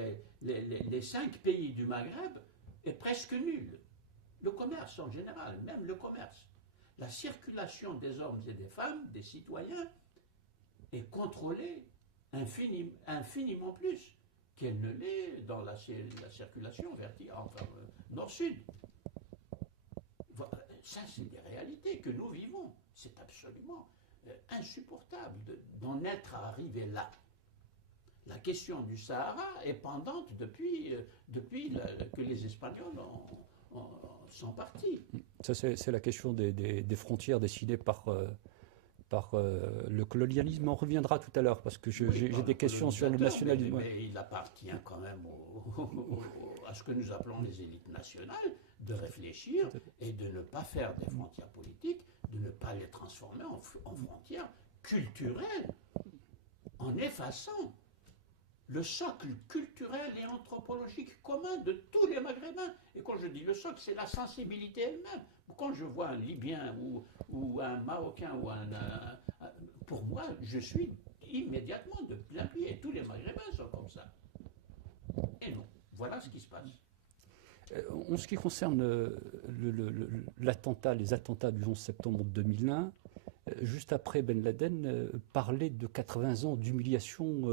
les 5 pays du Maghreb est presque nul. Le commerce en général, même le commerce. La circulation des hommes et des femmes, des citoyens, est contrôlée infiniment plus qu'elle ne l'est dans la circulation nord-sud. Ça, c'est des réalités que nous vivons. C'est absolument insupportable d'en être arrivé là. La question du Sahara est pendante depuis que les Espagnols sont partis. Ça, c'est la question des frontières décidées par le colonialisme. On reviendra tout à l'heure parce que j'ai des questions sur le nationalisme. Mais il appartient quand même à ce que nous appelons les élites nationales de réfléchir et de ne pas faire des frontières politiques, de ne pas les transformer en frontières culturelles, en effaçant le socle culturel et anthropologique commun de tous les Maghrébins. Et quand je dis le socle, c'est la sensibilité elle-même. Quand je vois un Libyen ou un Marocain, pour moi, je suis immédiatement de plein pied. Et tous les Maghrébins sont comme ça. Et non, voilà ce qui se passe. En ce qui concerne l'attentat, les attentats du 11 septembre 2001, juste après Ben Laden parlait de 80 ans d'humiliation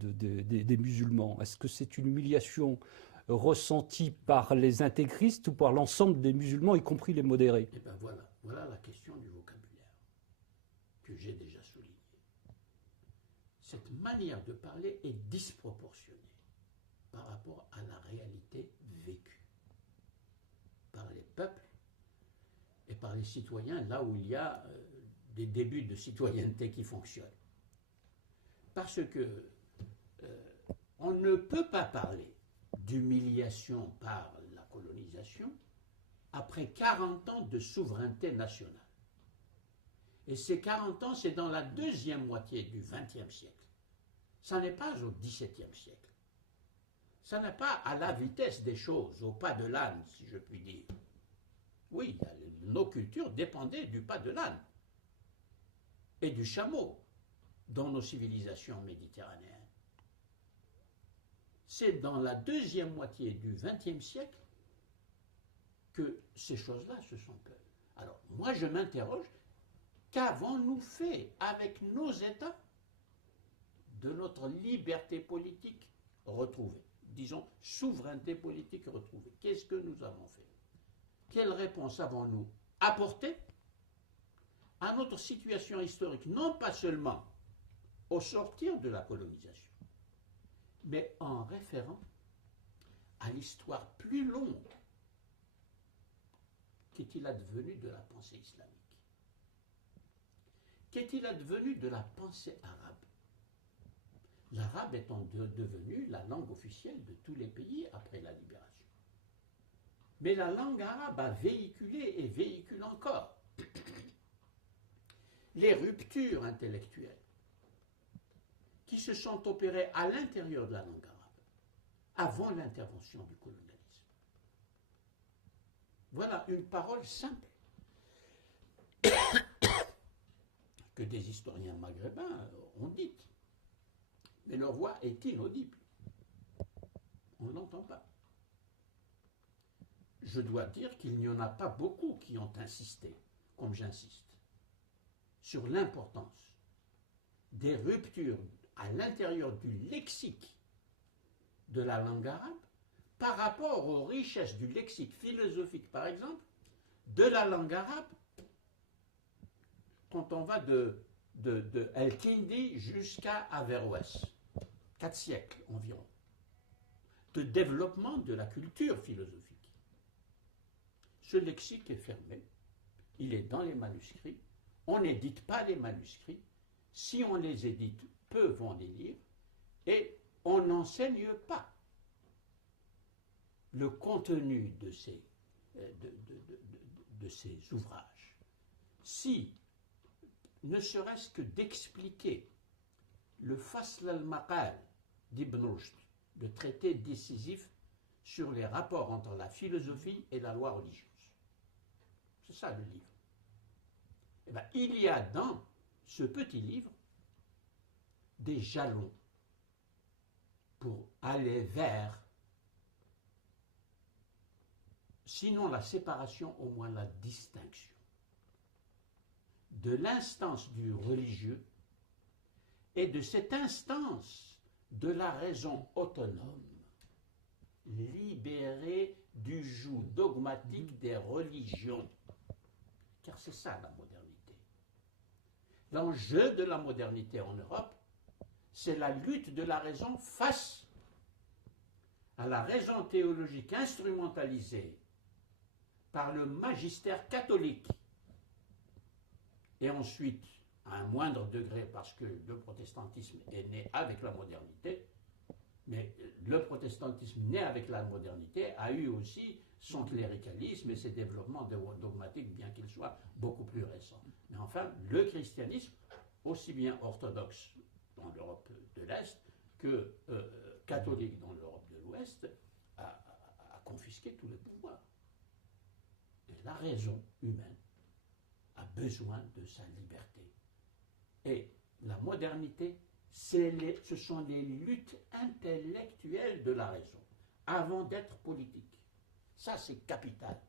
des musulmans. Est-ce que c'est une humiliation ressentie par les intégristes ou par l'ensemble des musulmans, y compris les modérés? Eh bien voilà la question du vocabulaire que j'ai déjà souligné. Cette manière de parler est disproportionnée par rapport à la réalité vécue par les peuples et par les citoyens, là où il y a des débuts de citoyenneté qui fonctionnent. Parce que on ne peut pas parler d'humiliation par la colonisation après 40 ans de souveraineté nationale. Et ces 40 ans, c'est dans la deuxième moitié du XXe siècle. Ça n'est pas au XVIIe siècle. Ça n'est pas à la vitesse des choses, au pas de l'âne, si je puis dire. Oui, nos cultures dépendaient du pas de l'âne et du chameau. dans nos civilisations méditerranéennes. C'est dans la deuxième moitié du XXe siècle que ces choses-là se sont peuplées. Alors, moi, je m'interroge, qu'avons-nous fait avec nos États de notre liberté politique retrouvée? Disons, souveraineté politique retrouvée. Qu'est-ce que nous avons fait? Quelle réponse avons-nous apportée à notre situation historique, non pas seulement au sortir de la colonisation, mais en référant à l'histoire plus longue? Qu'est-il advenu de la pensée islamique? Qu'est-il advenu de la pensée arabe? L'arabe étant devenu la langue officielle de tous les pays après la libération. Mais la langue arabe a véhiculé et véhicule encore les ruptures intellectuelles qui se sont opérées à l'intérieur de la langue arabe avant l'intervention du colonialisme. Voilà une parole simple que des historiens maghrébins ont dite. Mais leur voix est inaudible. On ne l'entend pas. Je dois dire qu'il n'y en a pas beaucoup qui ont insisté, comme j'insiste, sur l'importance des ruptures à l'intérieur du lexique de la langue arabe par rapport aux richesses du lexique philosophique, par exemple, de la langue arabe, quand on va de El-Kindi jusqu'à Averroès, 4 siècles environ, de développement de la culture philosophique. Ce lexique est fermé, il est dans les manuscrits, on n'édite pas les manuscrits, si on les édite, peu vont les lire, et on n'enseigne pas le contenu de ces ouvrages. Si, ne serait-ce que d'expliquer le Fasl al-Maqal d'Ibn Rushd, le traité décisif sur les rapports entre la philosophie et la loi religieuse. C'est ça le livre. Eh bien, il y a dans ce petit livre des jalons pour aller vers, sinon la séparation, au moins la distinction de l'instance du religieux et de cette instance de la raison autonome, libérée du joug dogmatique des religions. Car c'est ça la modernité. L'enjeu de la modernité en Europe, c'est la lutte de la raison face à la raison théologique instrumentalisée par le magistère catholique et ensuite, à un moindre degré, parce que le protestantisme est né avec la modernité, mais le protestantisme né avec la modernité a eu aussi son cléricalisme et ses développements dogmatiques, bien qu'ils soient beaucoup plus récents. Mais enfin, le christianisme, aussi bien orthodoxe dans l'Europe de l'Est que catholique dans l'Europe de l'Ouest, a confisqué tous les pouvoirs. Et la raison humaine a besoin de sa liberté. Et la modernité, ce sont les luttes intellectuelles de la raison, avant d'être politique. Ça, c'est capital.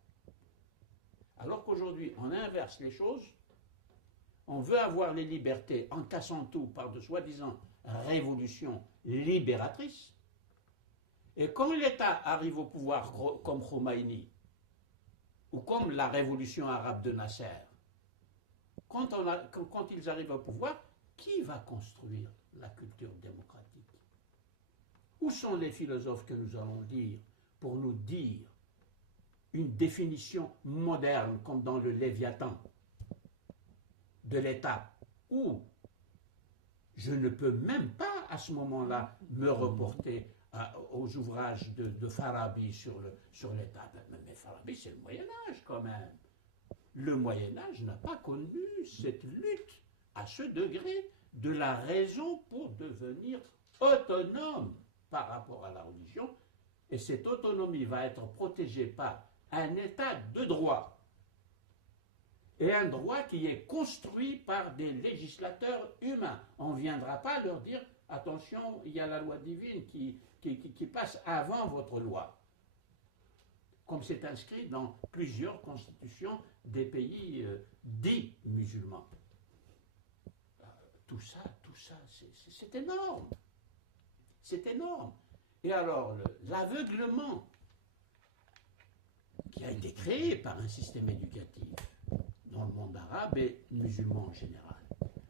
Alors qu'aujourd'hui, on inverse les choses, on veut avoir les libertés en cassant tout par de soi-disant révolutions libératrices, et quand l'État arrive au pouvoir comme Khomeini, ou comme la révolution arabe de Nasser, quand ils arrivent au pouvoir, qui va construire la culture démocratique? Où sont les philosophes que nous allons lire pour nous dire une définition moderne, comme dans le Léviathan, de l'État, où je ne peux même pas à ce moment-là me reporter aux ouvrages de Farabi sur l'État. Mais Farabi, c'est le Moyen-Âge quand même. Le Moyen-Âge n'a pas connu cette lutte à ce degré de la raison pour devenir autonome par rapport à la religion, et cette autonomie va être protégée par un État de droit et un droit qui est construit par des législateurs humains. On ne viendra pas leur dire attention, il y a la loi divine qui passe avant votre loi, comme c'est inscrit dans plusieurs constitutions des pays dits musulmans. Tout ça, c'est énorme. C'est énorme. Et alors, l'aveuglement qui a été créé par un système éducatif dans le monde arabe et musulman en général.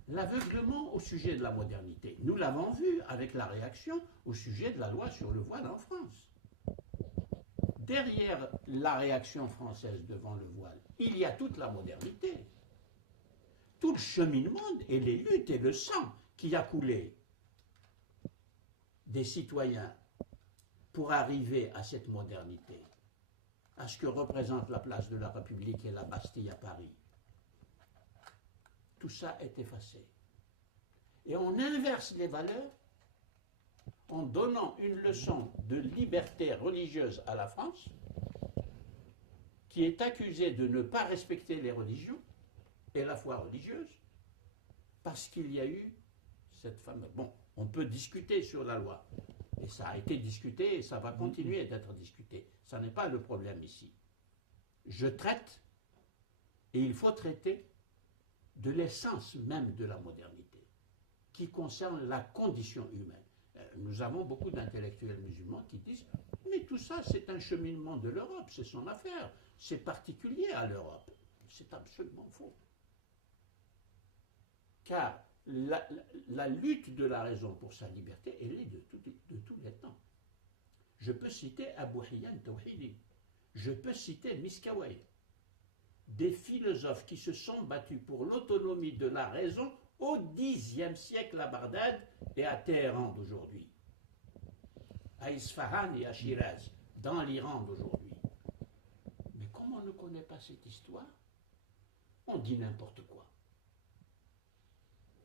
L'aveuglement au sujet de la modernité. Nous l'avons vu avec la réaction au sujet de la loi sur le voile en France. Derrière la réaction française devant le voile, il y a toute la modernité. Tout le cheminement et les luttes et le sang qui a coulé des citoyens pour arriver à cette modernité, à ce que représente la place de la République et la Bastille à Paris. Tout ça est effacé. Et on inverse les valeurs en donnant une leçon de liberté religieuse à la France, qui est accusée de ne pas respecter les religions et la foi religieuse, parce qu'il y a eu cette fameuse... Bon, on peut discuter sur la loi, et ça a été discuté et ça va continuer d'être discuté. Ça n'est pas le problème ici. Je traite, et il faut traiter, de l'essence même de la modernité, qui concerne la condition humaine. Nous avons beaucoup d'intellectuels musulmans qui disent « Mais tout ça, c'est un cheminement de l'Europe, c'est son affaire, c'est particulier à l'Europe. » C'est absolument faux. Car la lutte de la raison pour sa liberté, elle est de tous les temps. Je peux citer Abu Hayyan Tawhidi, je peux citer Miskawayh, des philosophes qui se sont battus pour l'autonomie de la raison au Xe siècle à Bagdad et à Téhéran d'aujourd'hui, à Isfahan et à Shiraz, dans l'Iran d'aujourd'hui. Mais comme on ne connaît pas cette histoire, on dit n'importe quoi.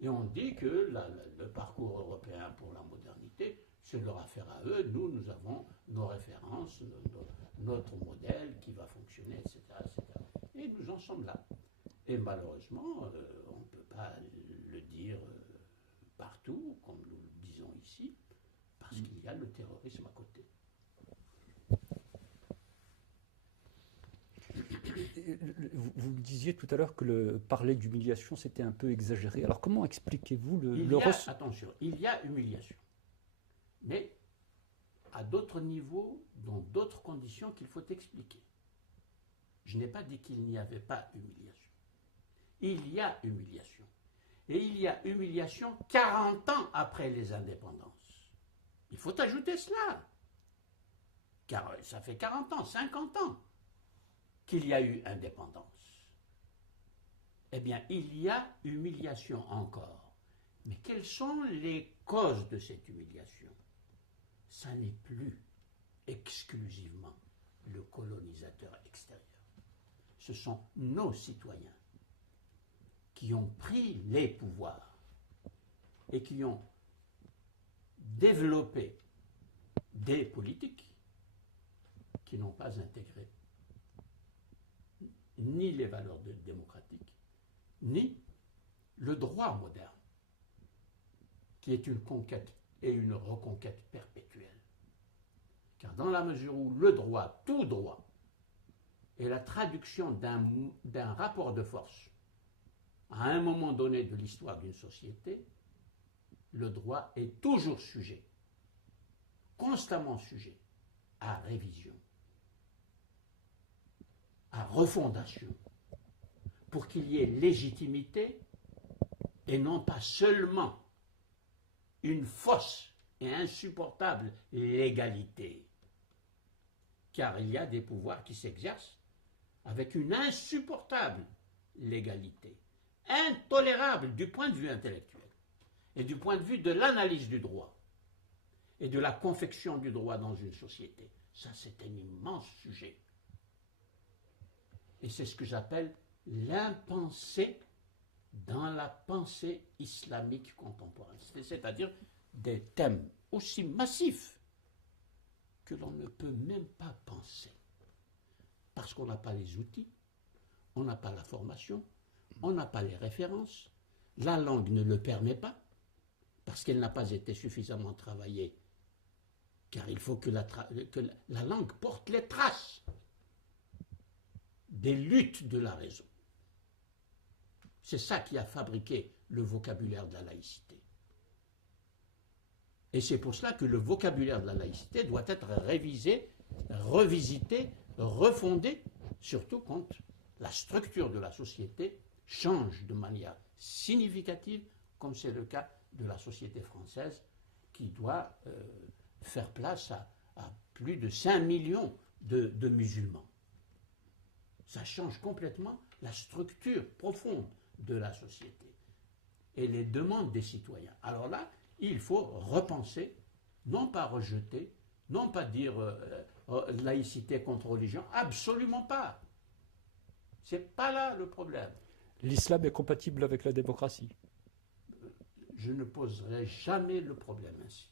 Et on dit que le parcours européen pour la modernité, c'est leur affaire à eux. Nous avons nos références, notre modèle qui va fonctionner, etc., etc. Et nous en sommes là. Et malheureusement, on ne peut pas le dire partout, comme nous le disons ici, parce qu'il y a le terrorisme à côté. Vous disiez tout à l'heure que parler d'humiliation, c'était un peu exagéré. Alors comment expliquez-vous Attention, il y a humiliation. Mais à d'autres niveaux, dans d'autres conditions qu'il faut expliquer. Je n'ai pas dit qu'il n'y avait pas humiliation. Il y a humiliation. Et il y a humiliation 40 ans après les indépendances. Il faut ajouter cela. Car ça fait 40 ans, 50 ans qu'il y a eu indépendance. Eh bien, il y a humiliation encore. Mais quelles sont les causes de cette humiliation? Ça n'est plus exclusivement le colonisateur extérieur. Ce sont nos citoyens qui ont pris les pouvoirs et qui ont développé des politiques qui n'ont pas intégré ni les valeurs démocratiques, ni le droit moderne, qui est une conquête et une reconquête perpétuelle. Car dans la mesure où le droit, tout droit, est la traduction d'un rapport de force à un moment donné de l'histoire d'une société, le droit est toujours sujet, constamment sujet, à révision, à refondation, pour qu'il y ait légitimité et non pas seulement une fausse et insupportable légalité. Car il y a des pouvoirs qui s'exercent avec une insupportable légalité, intolérable du point de vue intellectuel et du point de vue de l'analyse du droit et de la confection du droit dans une société. Ça, c'est un immense sujet. Et c'est ce que j'appelle l'impensé dans la pensée islamique contemporaine. C'est-à-dire des thèmes aussi massifs que l'on ne peut même pas penser. Parce qu'on n'a pas les outils, On n'a pas la formation, on n'a pas les références, la langue ne le permet pas, parce qu'elle n'a pas été suffisamment travaillée, car il faut que la langue porte les traces des luttes de la raison. C'est ça qui a fabriqué le vocabulaire de la laïcité. Et c'est pour cela que le vocabulaire de la laïcité doit être révisé, revisité, refondé, surtout quand la structure de la société change de manière significative, comme c'est le cas de la société française, qui doit faire place à plus de 5 millions de musulmans. Ça change complètement la structure profonde de la société et les demandes des citoyens. Alors là, il faut repenser, non pas rejeter, non pas dire laïcité contre religion, absolument pas. C'est pas là le problème. L'islam est compatible avec la démocratie? Je ne poserai jamais le problème ainsi.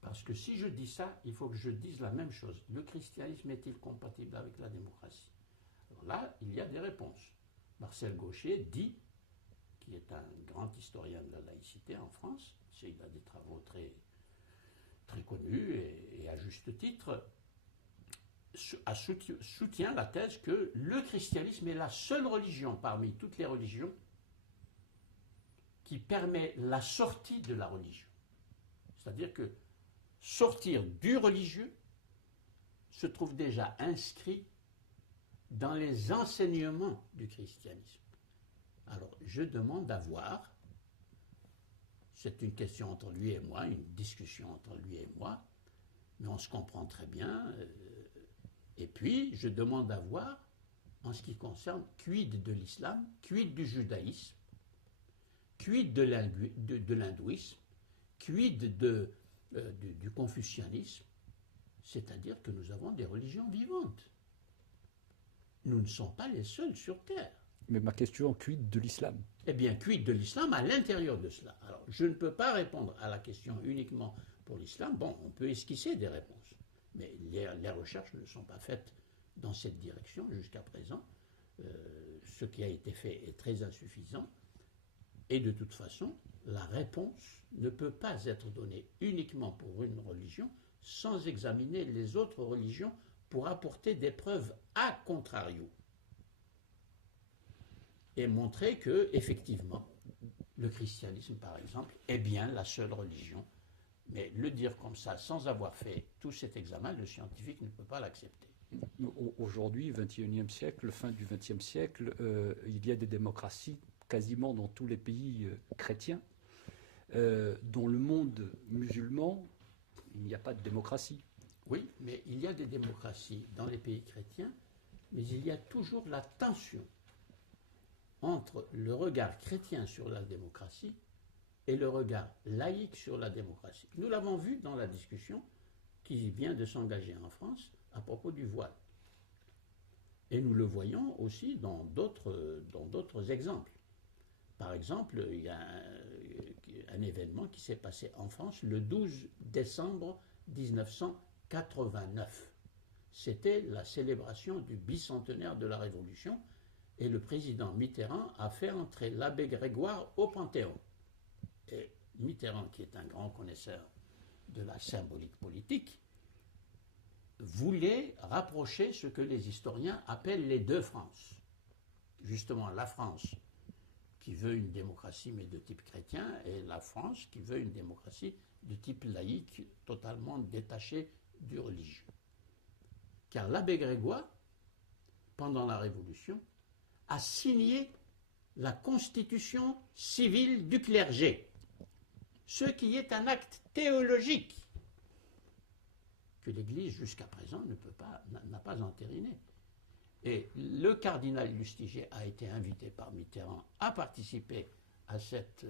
Parce que si je dis ça, il faut que je dise la même chose. Le christianisme est-il compatible avec la démocratie? Alors là, il y a des réponses. Marcel Gauchet dit, qui est un grand historien de la laïcité en France, il a des travaux très, très connus et à juste titre, soutient la thèse que le christianisme est la seule religion parmi toutes les religions qui permet la sortie de la religion. C'est-à-dire que sortir du religieux se trouve déjà inscrit dans les enseignements du christianisme. Alors, je demande à voir, c'est une question entre lui et moi, une discussion entre lui et moi, mais on se comprend très bien. Et puis, je demande à voir, en ce qui concerne, quid de l'islam, quid du judaïsme, quid de l'hindouisme, quid du confucianisme, c'est-à-dire que nous avons des religions vivantes. Nous ne sommes pas les seuls sur Terre. Mais ma question, quid de l'islam? Eh bien, quid de l'islam à l'intérieur de cela? Alors, je ne peux pas répondre à la question uniquement pour l'islam. Bon, on peut esquisser des réponses, mais les recherches ne sont pas faites dans cette direction jusqu'à présent. Ce qui a été fait est très insuffisant. Et de toute façon, la réponse ne peut pas être donnée uniquement pour une religion sans examiner les autres religions pour apporter des preuves a contrario et montrer que, effectivement, le christianisme, par exemple, est bien la seule religion. Mais le dire comme ça, sans avoir fait tout cet examen, le scientifique ne peut pas l'accepter. Aujourd'hui, 21e siècle, fin du 20e siècle, il y a des démocraties quasiment dans tous les pays chrétiens. Dans le monde musulman, il n'y a pas de démocratie. Oui, mais il y a des démocraties dans les pays chrétiens, mais il y a toujours la tension entre le regard chrétien sur la démocratie et le regard laïque sur la démocratie. Nous l'avons vu dans la discussion qui vient de s'engager en France à propos du voile. Et nous le voyons aussi dans d'autres exemples. Par exemple, il y a un événement qui s'est passé en France le 12 décembre 1989. C'était la célébration du bicentenaire de la Révolution et le président Mitterrand a fait entrer l'abbé Grégoire au Panthéon. Et Mitterrand, qui est un grand connaisseur de la symbolique politique, voulait rapprocher ce que les historiens appellent les deux France. Justement, la France qui veut une démocratie mais de type chrétien et la France qui veut une démocratie de type laïque totalement détachée du religieux. Car l'abbé Grégoire, pendant la Révolution, a signé la constitution civile du clergé, ce qui est un acte théologique que l'Église jusqu'à présent n'a pas entériné. Et le cardinal Lustiger a été invité par Mitterrand à participer à cette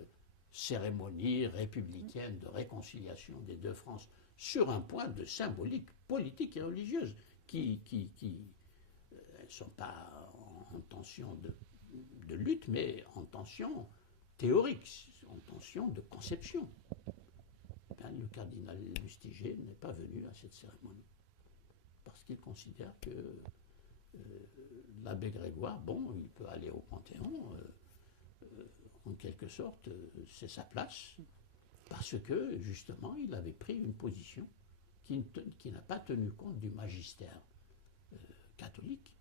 cérémonie républicaine de réconciliation des deux France sur un point de symbolique politique et religieuse qui ne sont pas en tension de lutte, mais en tension théorique, en tension de conception. Le cardinal Lustiger n'est pas venu à cette cérémonie parce qu'il considère que l'abbé Grégoire, bon, il peut aller au Panthéon, en quelque sorte, c'est sa place, parce que, justement, il avait pris une position qui n'a pas tenu compte du magistère catholique,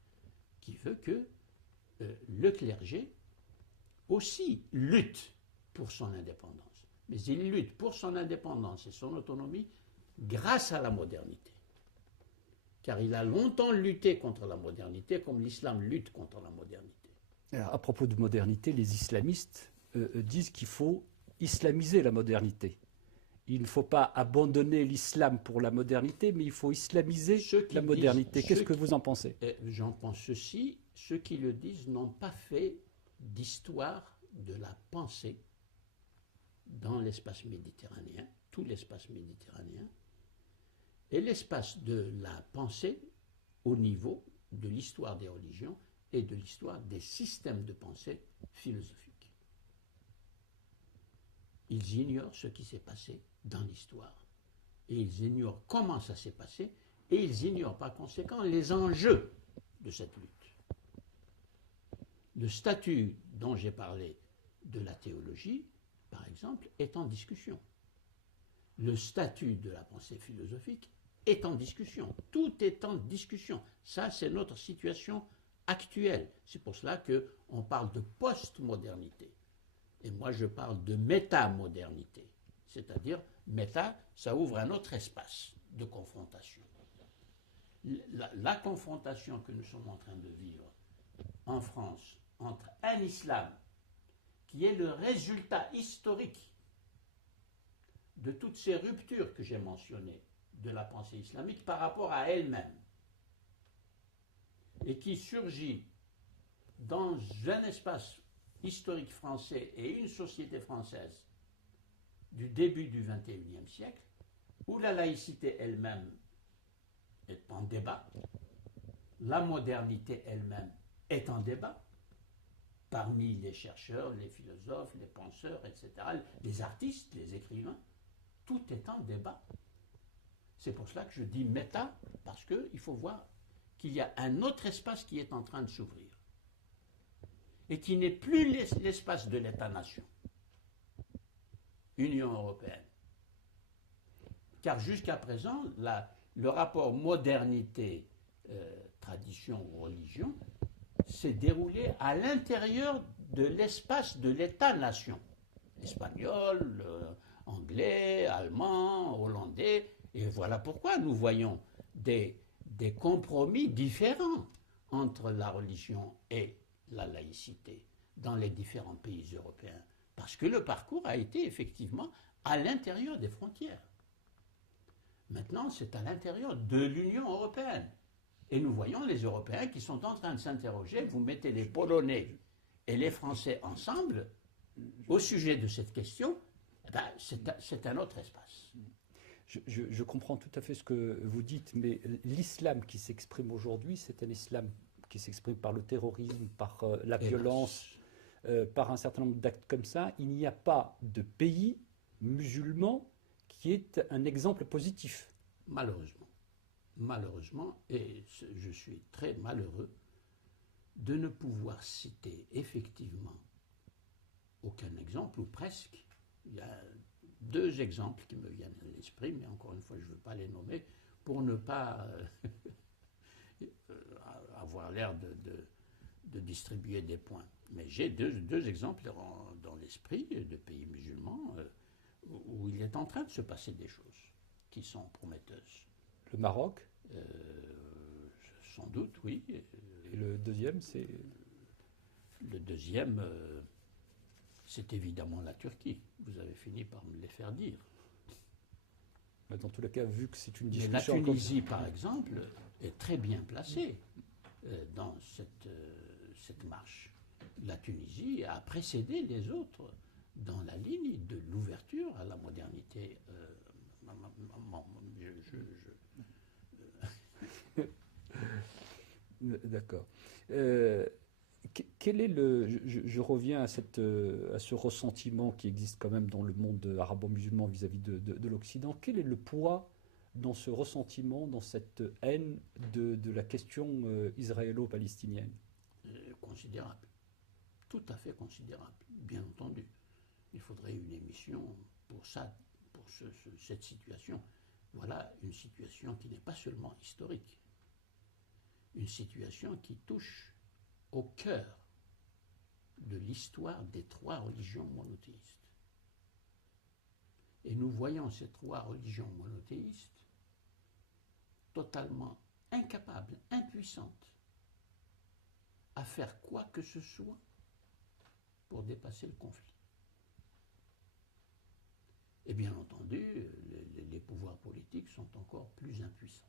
qui veut que le clergé aussi lutte pour son indépendance. Mais il lutte pour son indépendance et son autonomie grâce à la modernité. Car il a longtemps lutté contre la modernité, comme l'islam lutte contre la modernité. Alors, à propos de modernité, les islamistes disent qu'il faut islamiser la modernité. Il ne faut pas abandonner l'islam pour la modernité, mais il faut islamiser la modernité. Qu'est-ce que vous en pensez? J'en pense ceci. Ceux qui le disent n'ont pas fait d'histoire de la pensée dans l'espace méditerranéen, tout l'espace méditerranéen, et l'espace de la pensée au niveau de l'histoire des religions et de l'histoire des systèmes de pensée philosophiques. Ils ignorent ce qui s'est passé dans l'histoire. Et ils ignorent comment ça s'est passé, et ils ignorent par conséquent les enjeux de cette lutte. Le statut dont j'ai parlé de la théologie, par exemple, est en discussion. Le statut de la pensée philosophique est en discussion. Tout est en discussion. Ça, c'est notre situation actuelle. C'est pour cela qu'on parle de post-modernité. Et moi, je parle de métamodernité. C'est-à-dire, méta, ça ouvre un autre espace de confrontation. La confrontation que nous sommes en train de vivre en France entre un islam qui est le résultat historique de toutes ces ruptures que j'ai mentionnées de la pensée islamique par rapport à elle-même, et qui surgit dans un espace historique français et une société française du début du XXIe siècle, où la laïcité elle-même est en débat, la modernité elle-même est en débat, parmi les chercheurs, les philosophes, les penseurs, etc., les artistes, les écrivains, tout est en débat. C'est pour cela que je dis méta, parce qu'il faut voir qu'il y a un autre espace qui est en train de s'ouvrir, et qui n'est plus l'espace de l'État-nation, Union européenne. Car jusqu'à présent, le rapport modernité, tradition ou religion s'est déroulé à l'intérieur de l'espace de l'État-nation. Espagnol, anglais, allemand, hollandais. Et voilà pourquoi nous voyons des compromis différents entre la religion et la laïcité dans les différents pays européens. Parce que le parcours a été effectivement à l'intérieur des frontières. Maintenant, c'est à l'intérieur de l'Union européenne. Et nous voyons les Européens qui sont en train de s'interroger. Vous mettez les Polonais et les Français ensemble au sujet de cette question, c'est un autre espace. Je comprends tout à fait ce que vous dites, mais l'islam qui s'exprime aujourd'hui, c'est un islam qui s'exprime par le terrorisme, par la violence, par un certain nombre d'actes comme ça. Il n'y a pas de pays musulman qui est un exemple positif. Malheureusement. Malheureusement, et je suis très malheureux de ne pouvoir citer effectivement aucun exemple, ou presque. Il y a deux exemples qui me viennent à l'esprit, mais encore une fois, je ne veux pas les nommer pour ne pas avoir l'air de distribuer des points. Mais j'ai deux exemples dans l'esprit de pays musulmans où il est en train de se passer des choses qui sont prometteuses. Le Maroc Sans doute, oui. Et le deuxième, c'est... Le deuxième, c'est évidemment la Turquie. Vous avez fini par me les faire dire. Dans tous les cas, vu que c'est une Mais discussion... la Tunisie, par exemple, est très bien placée dans cette marche. La Tunisie a précédé les autres dans la ligne de l'ouverture à la modernité. D'accord. Quel est je reviens à ce ressentiment qui existe quand même dans le monde arabo-musulman vis-à-vis de l'Occident. Quel est le poids dans ce ressentiment, dans cette haine de la question israélo-palestinienne? Considérable. Tout à fait considérable, bien entendu. Il faudrait une émission pour ça, pour cette situation. Voilà une situation qui n'est pas seulement historique, une situation qui touche au cœur de l'histoire des trois religions monothéistes. Et nous voyons ces trois religions monothéistes totalement incapables, impuissantes à faire quoi que ce soit pour dépasser le conflit. Et bien entendu, les pouvoirs politiques sont encore plus impuissants.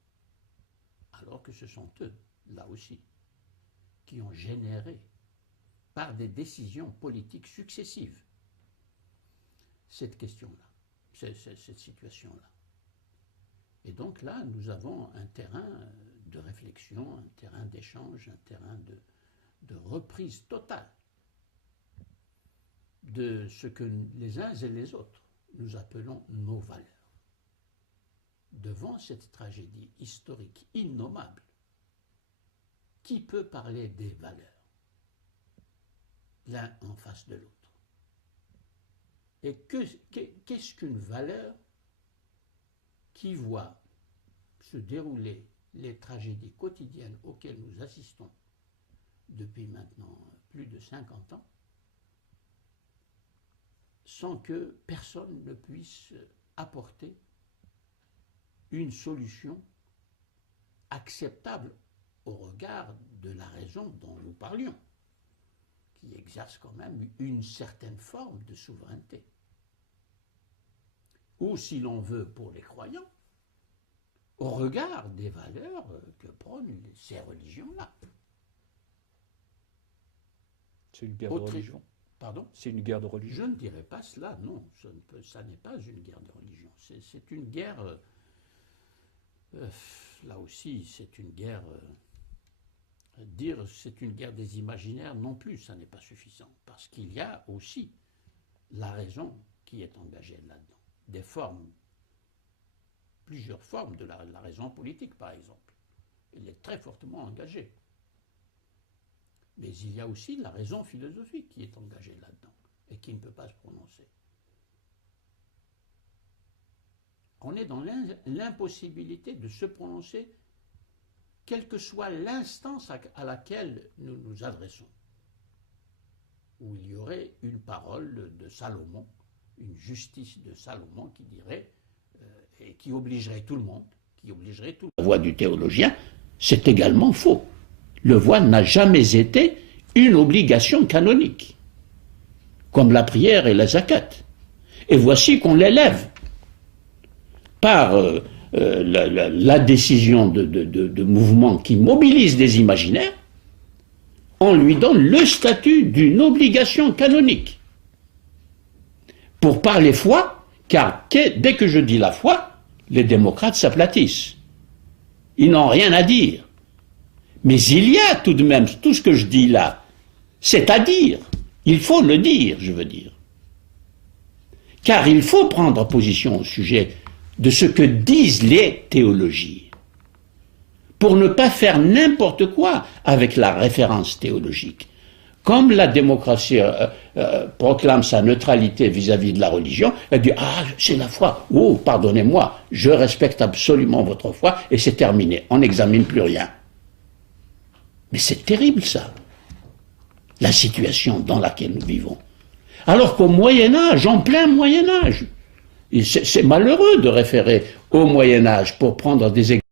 Alors que ce sont eux, là aussi, qui ont généré, par des décisions politiques successives, cette question-là, cette situation-là. Et donc là, nous avons un terrain de réflexion, un terrain d'échange, un terrain de reprise totale de ce que les uns et les autres nous appelons nos valeurs. Devant cette tragédie historique innommable, qui peut parler des valeurs, l'un en face de l'autre? Et qu'est-ce qu'une valeur qui voit se dérouler les tragédies quotidiennes auxquelles nous assistons depuis maintenant plus de 50 ans, sans que personne ne puisse apporter une solution acceptable au regard de la raison dont nous parlions, qui exerce quand même une certaine forme de souveraineté. Ou, si l'on veut, pour les croyants, au regard des valeurs que prônent ces religions-là. C'est une guerre de religion. Pardon ? C'est une guerre de religion. Je ne dirais pas cela, non. Ça n'est pas une guerre de religion. C'est une guerre... là aussi, c'est une guerre... dire c'est une guerre des imaginaires non plus, ça n'est pas suffisant. Parce qu'il y a aussi la raison qui est engagée là-dedans. Des formes, plusieurs formes de la raison politique, par exemple. Elle est très fortement engagée. Mais il y a aussi la raison philosophique qui est engagée là-dedans et qui ne peut pas se prononcer. On est dans l'impossibilité de se prononcer, quelle que soit l'instance à laquelle nous nous adressons, où il y aurait une parole de Salomon, une justice de Salomon qui dirait, et qui obligerait tout le monde, La voix du théologien, c'est également faux. Le voile n'a jamais été une obligation canonique, comme la prière et la zakat. Et voici qu'on l'élève par la décision de mouvements qui mobilisent des imaginaires, on lui donne le statut d'une obligation canonique. Pour parler foi, car dès que je dis la foi, les démocrates s'aplatissent. Ils n'ont rien à dire. Mais il y a tout de même, tout ce que je dis là, c'est à dire. Il faut le dire, je veux dire. Car il faut prendre position au sujet de ce que disent les théologies, pour ne pas faire n'importe quoi avec la référence théologique. Comme la démocratie proclame sa neutralité vis-à-vis de la religion, elle dit « Ah, c'est la foi. Oh, pardonnez-moi, je respecte absolument votre foi et c'est terminé. On n'examine plus rien. » Mais c'est terrible, ça, la situation dans laquelle nous vivons. Alors qu'au Moyen-Âge, en plein Moyen-Âge, c'est malheureux de référer au Moyen-Âge pour prendre des exemples.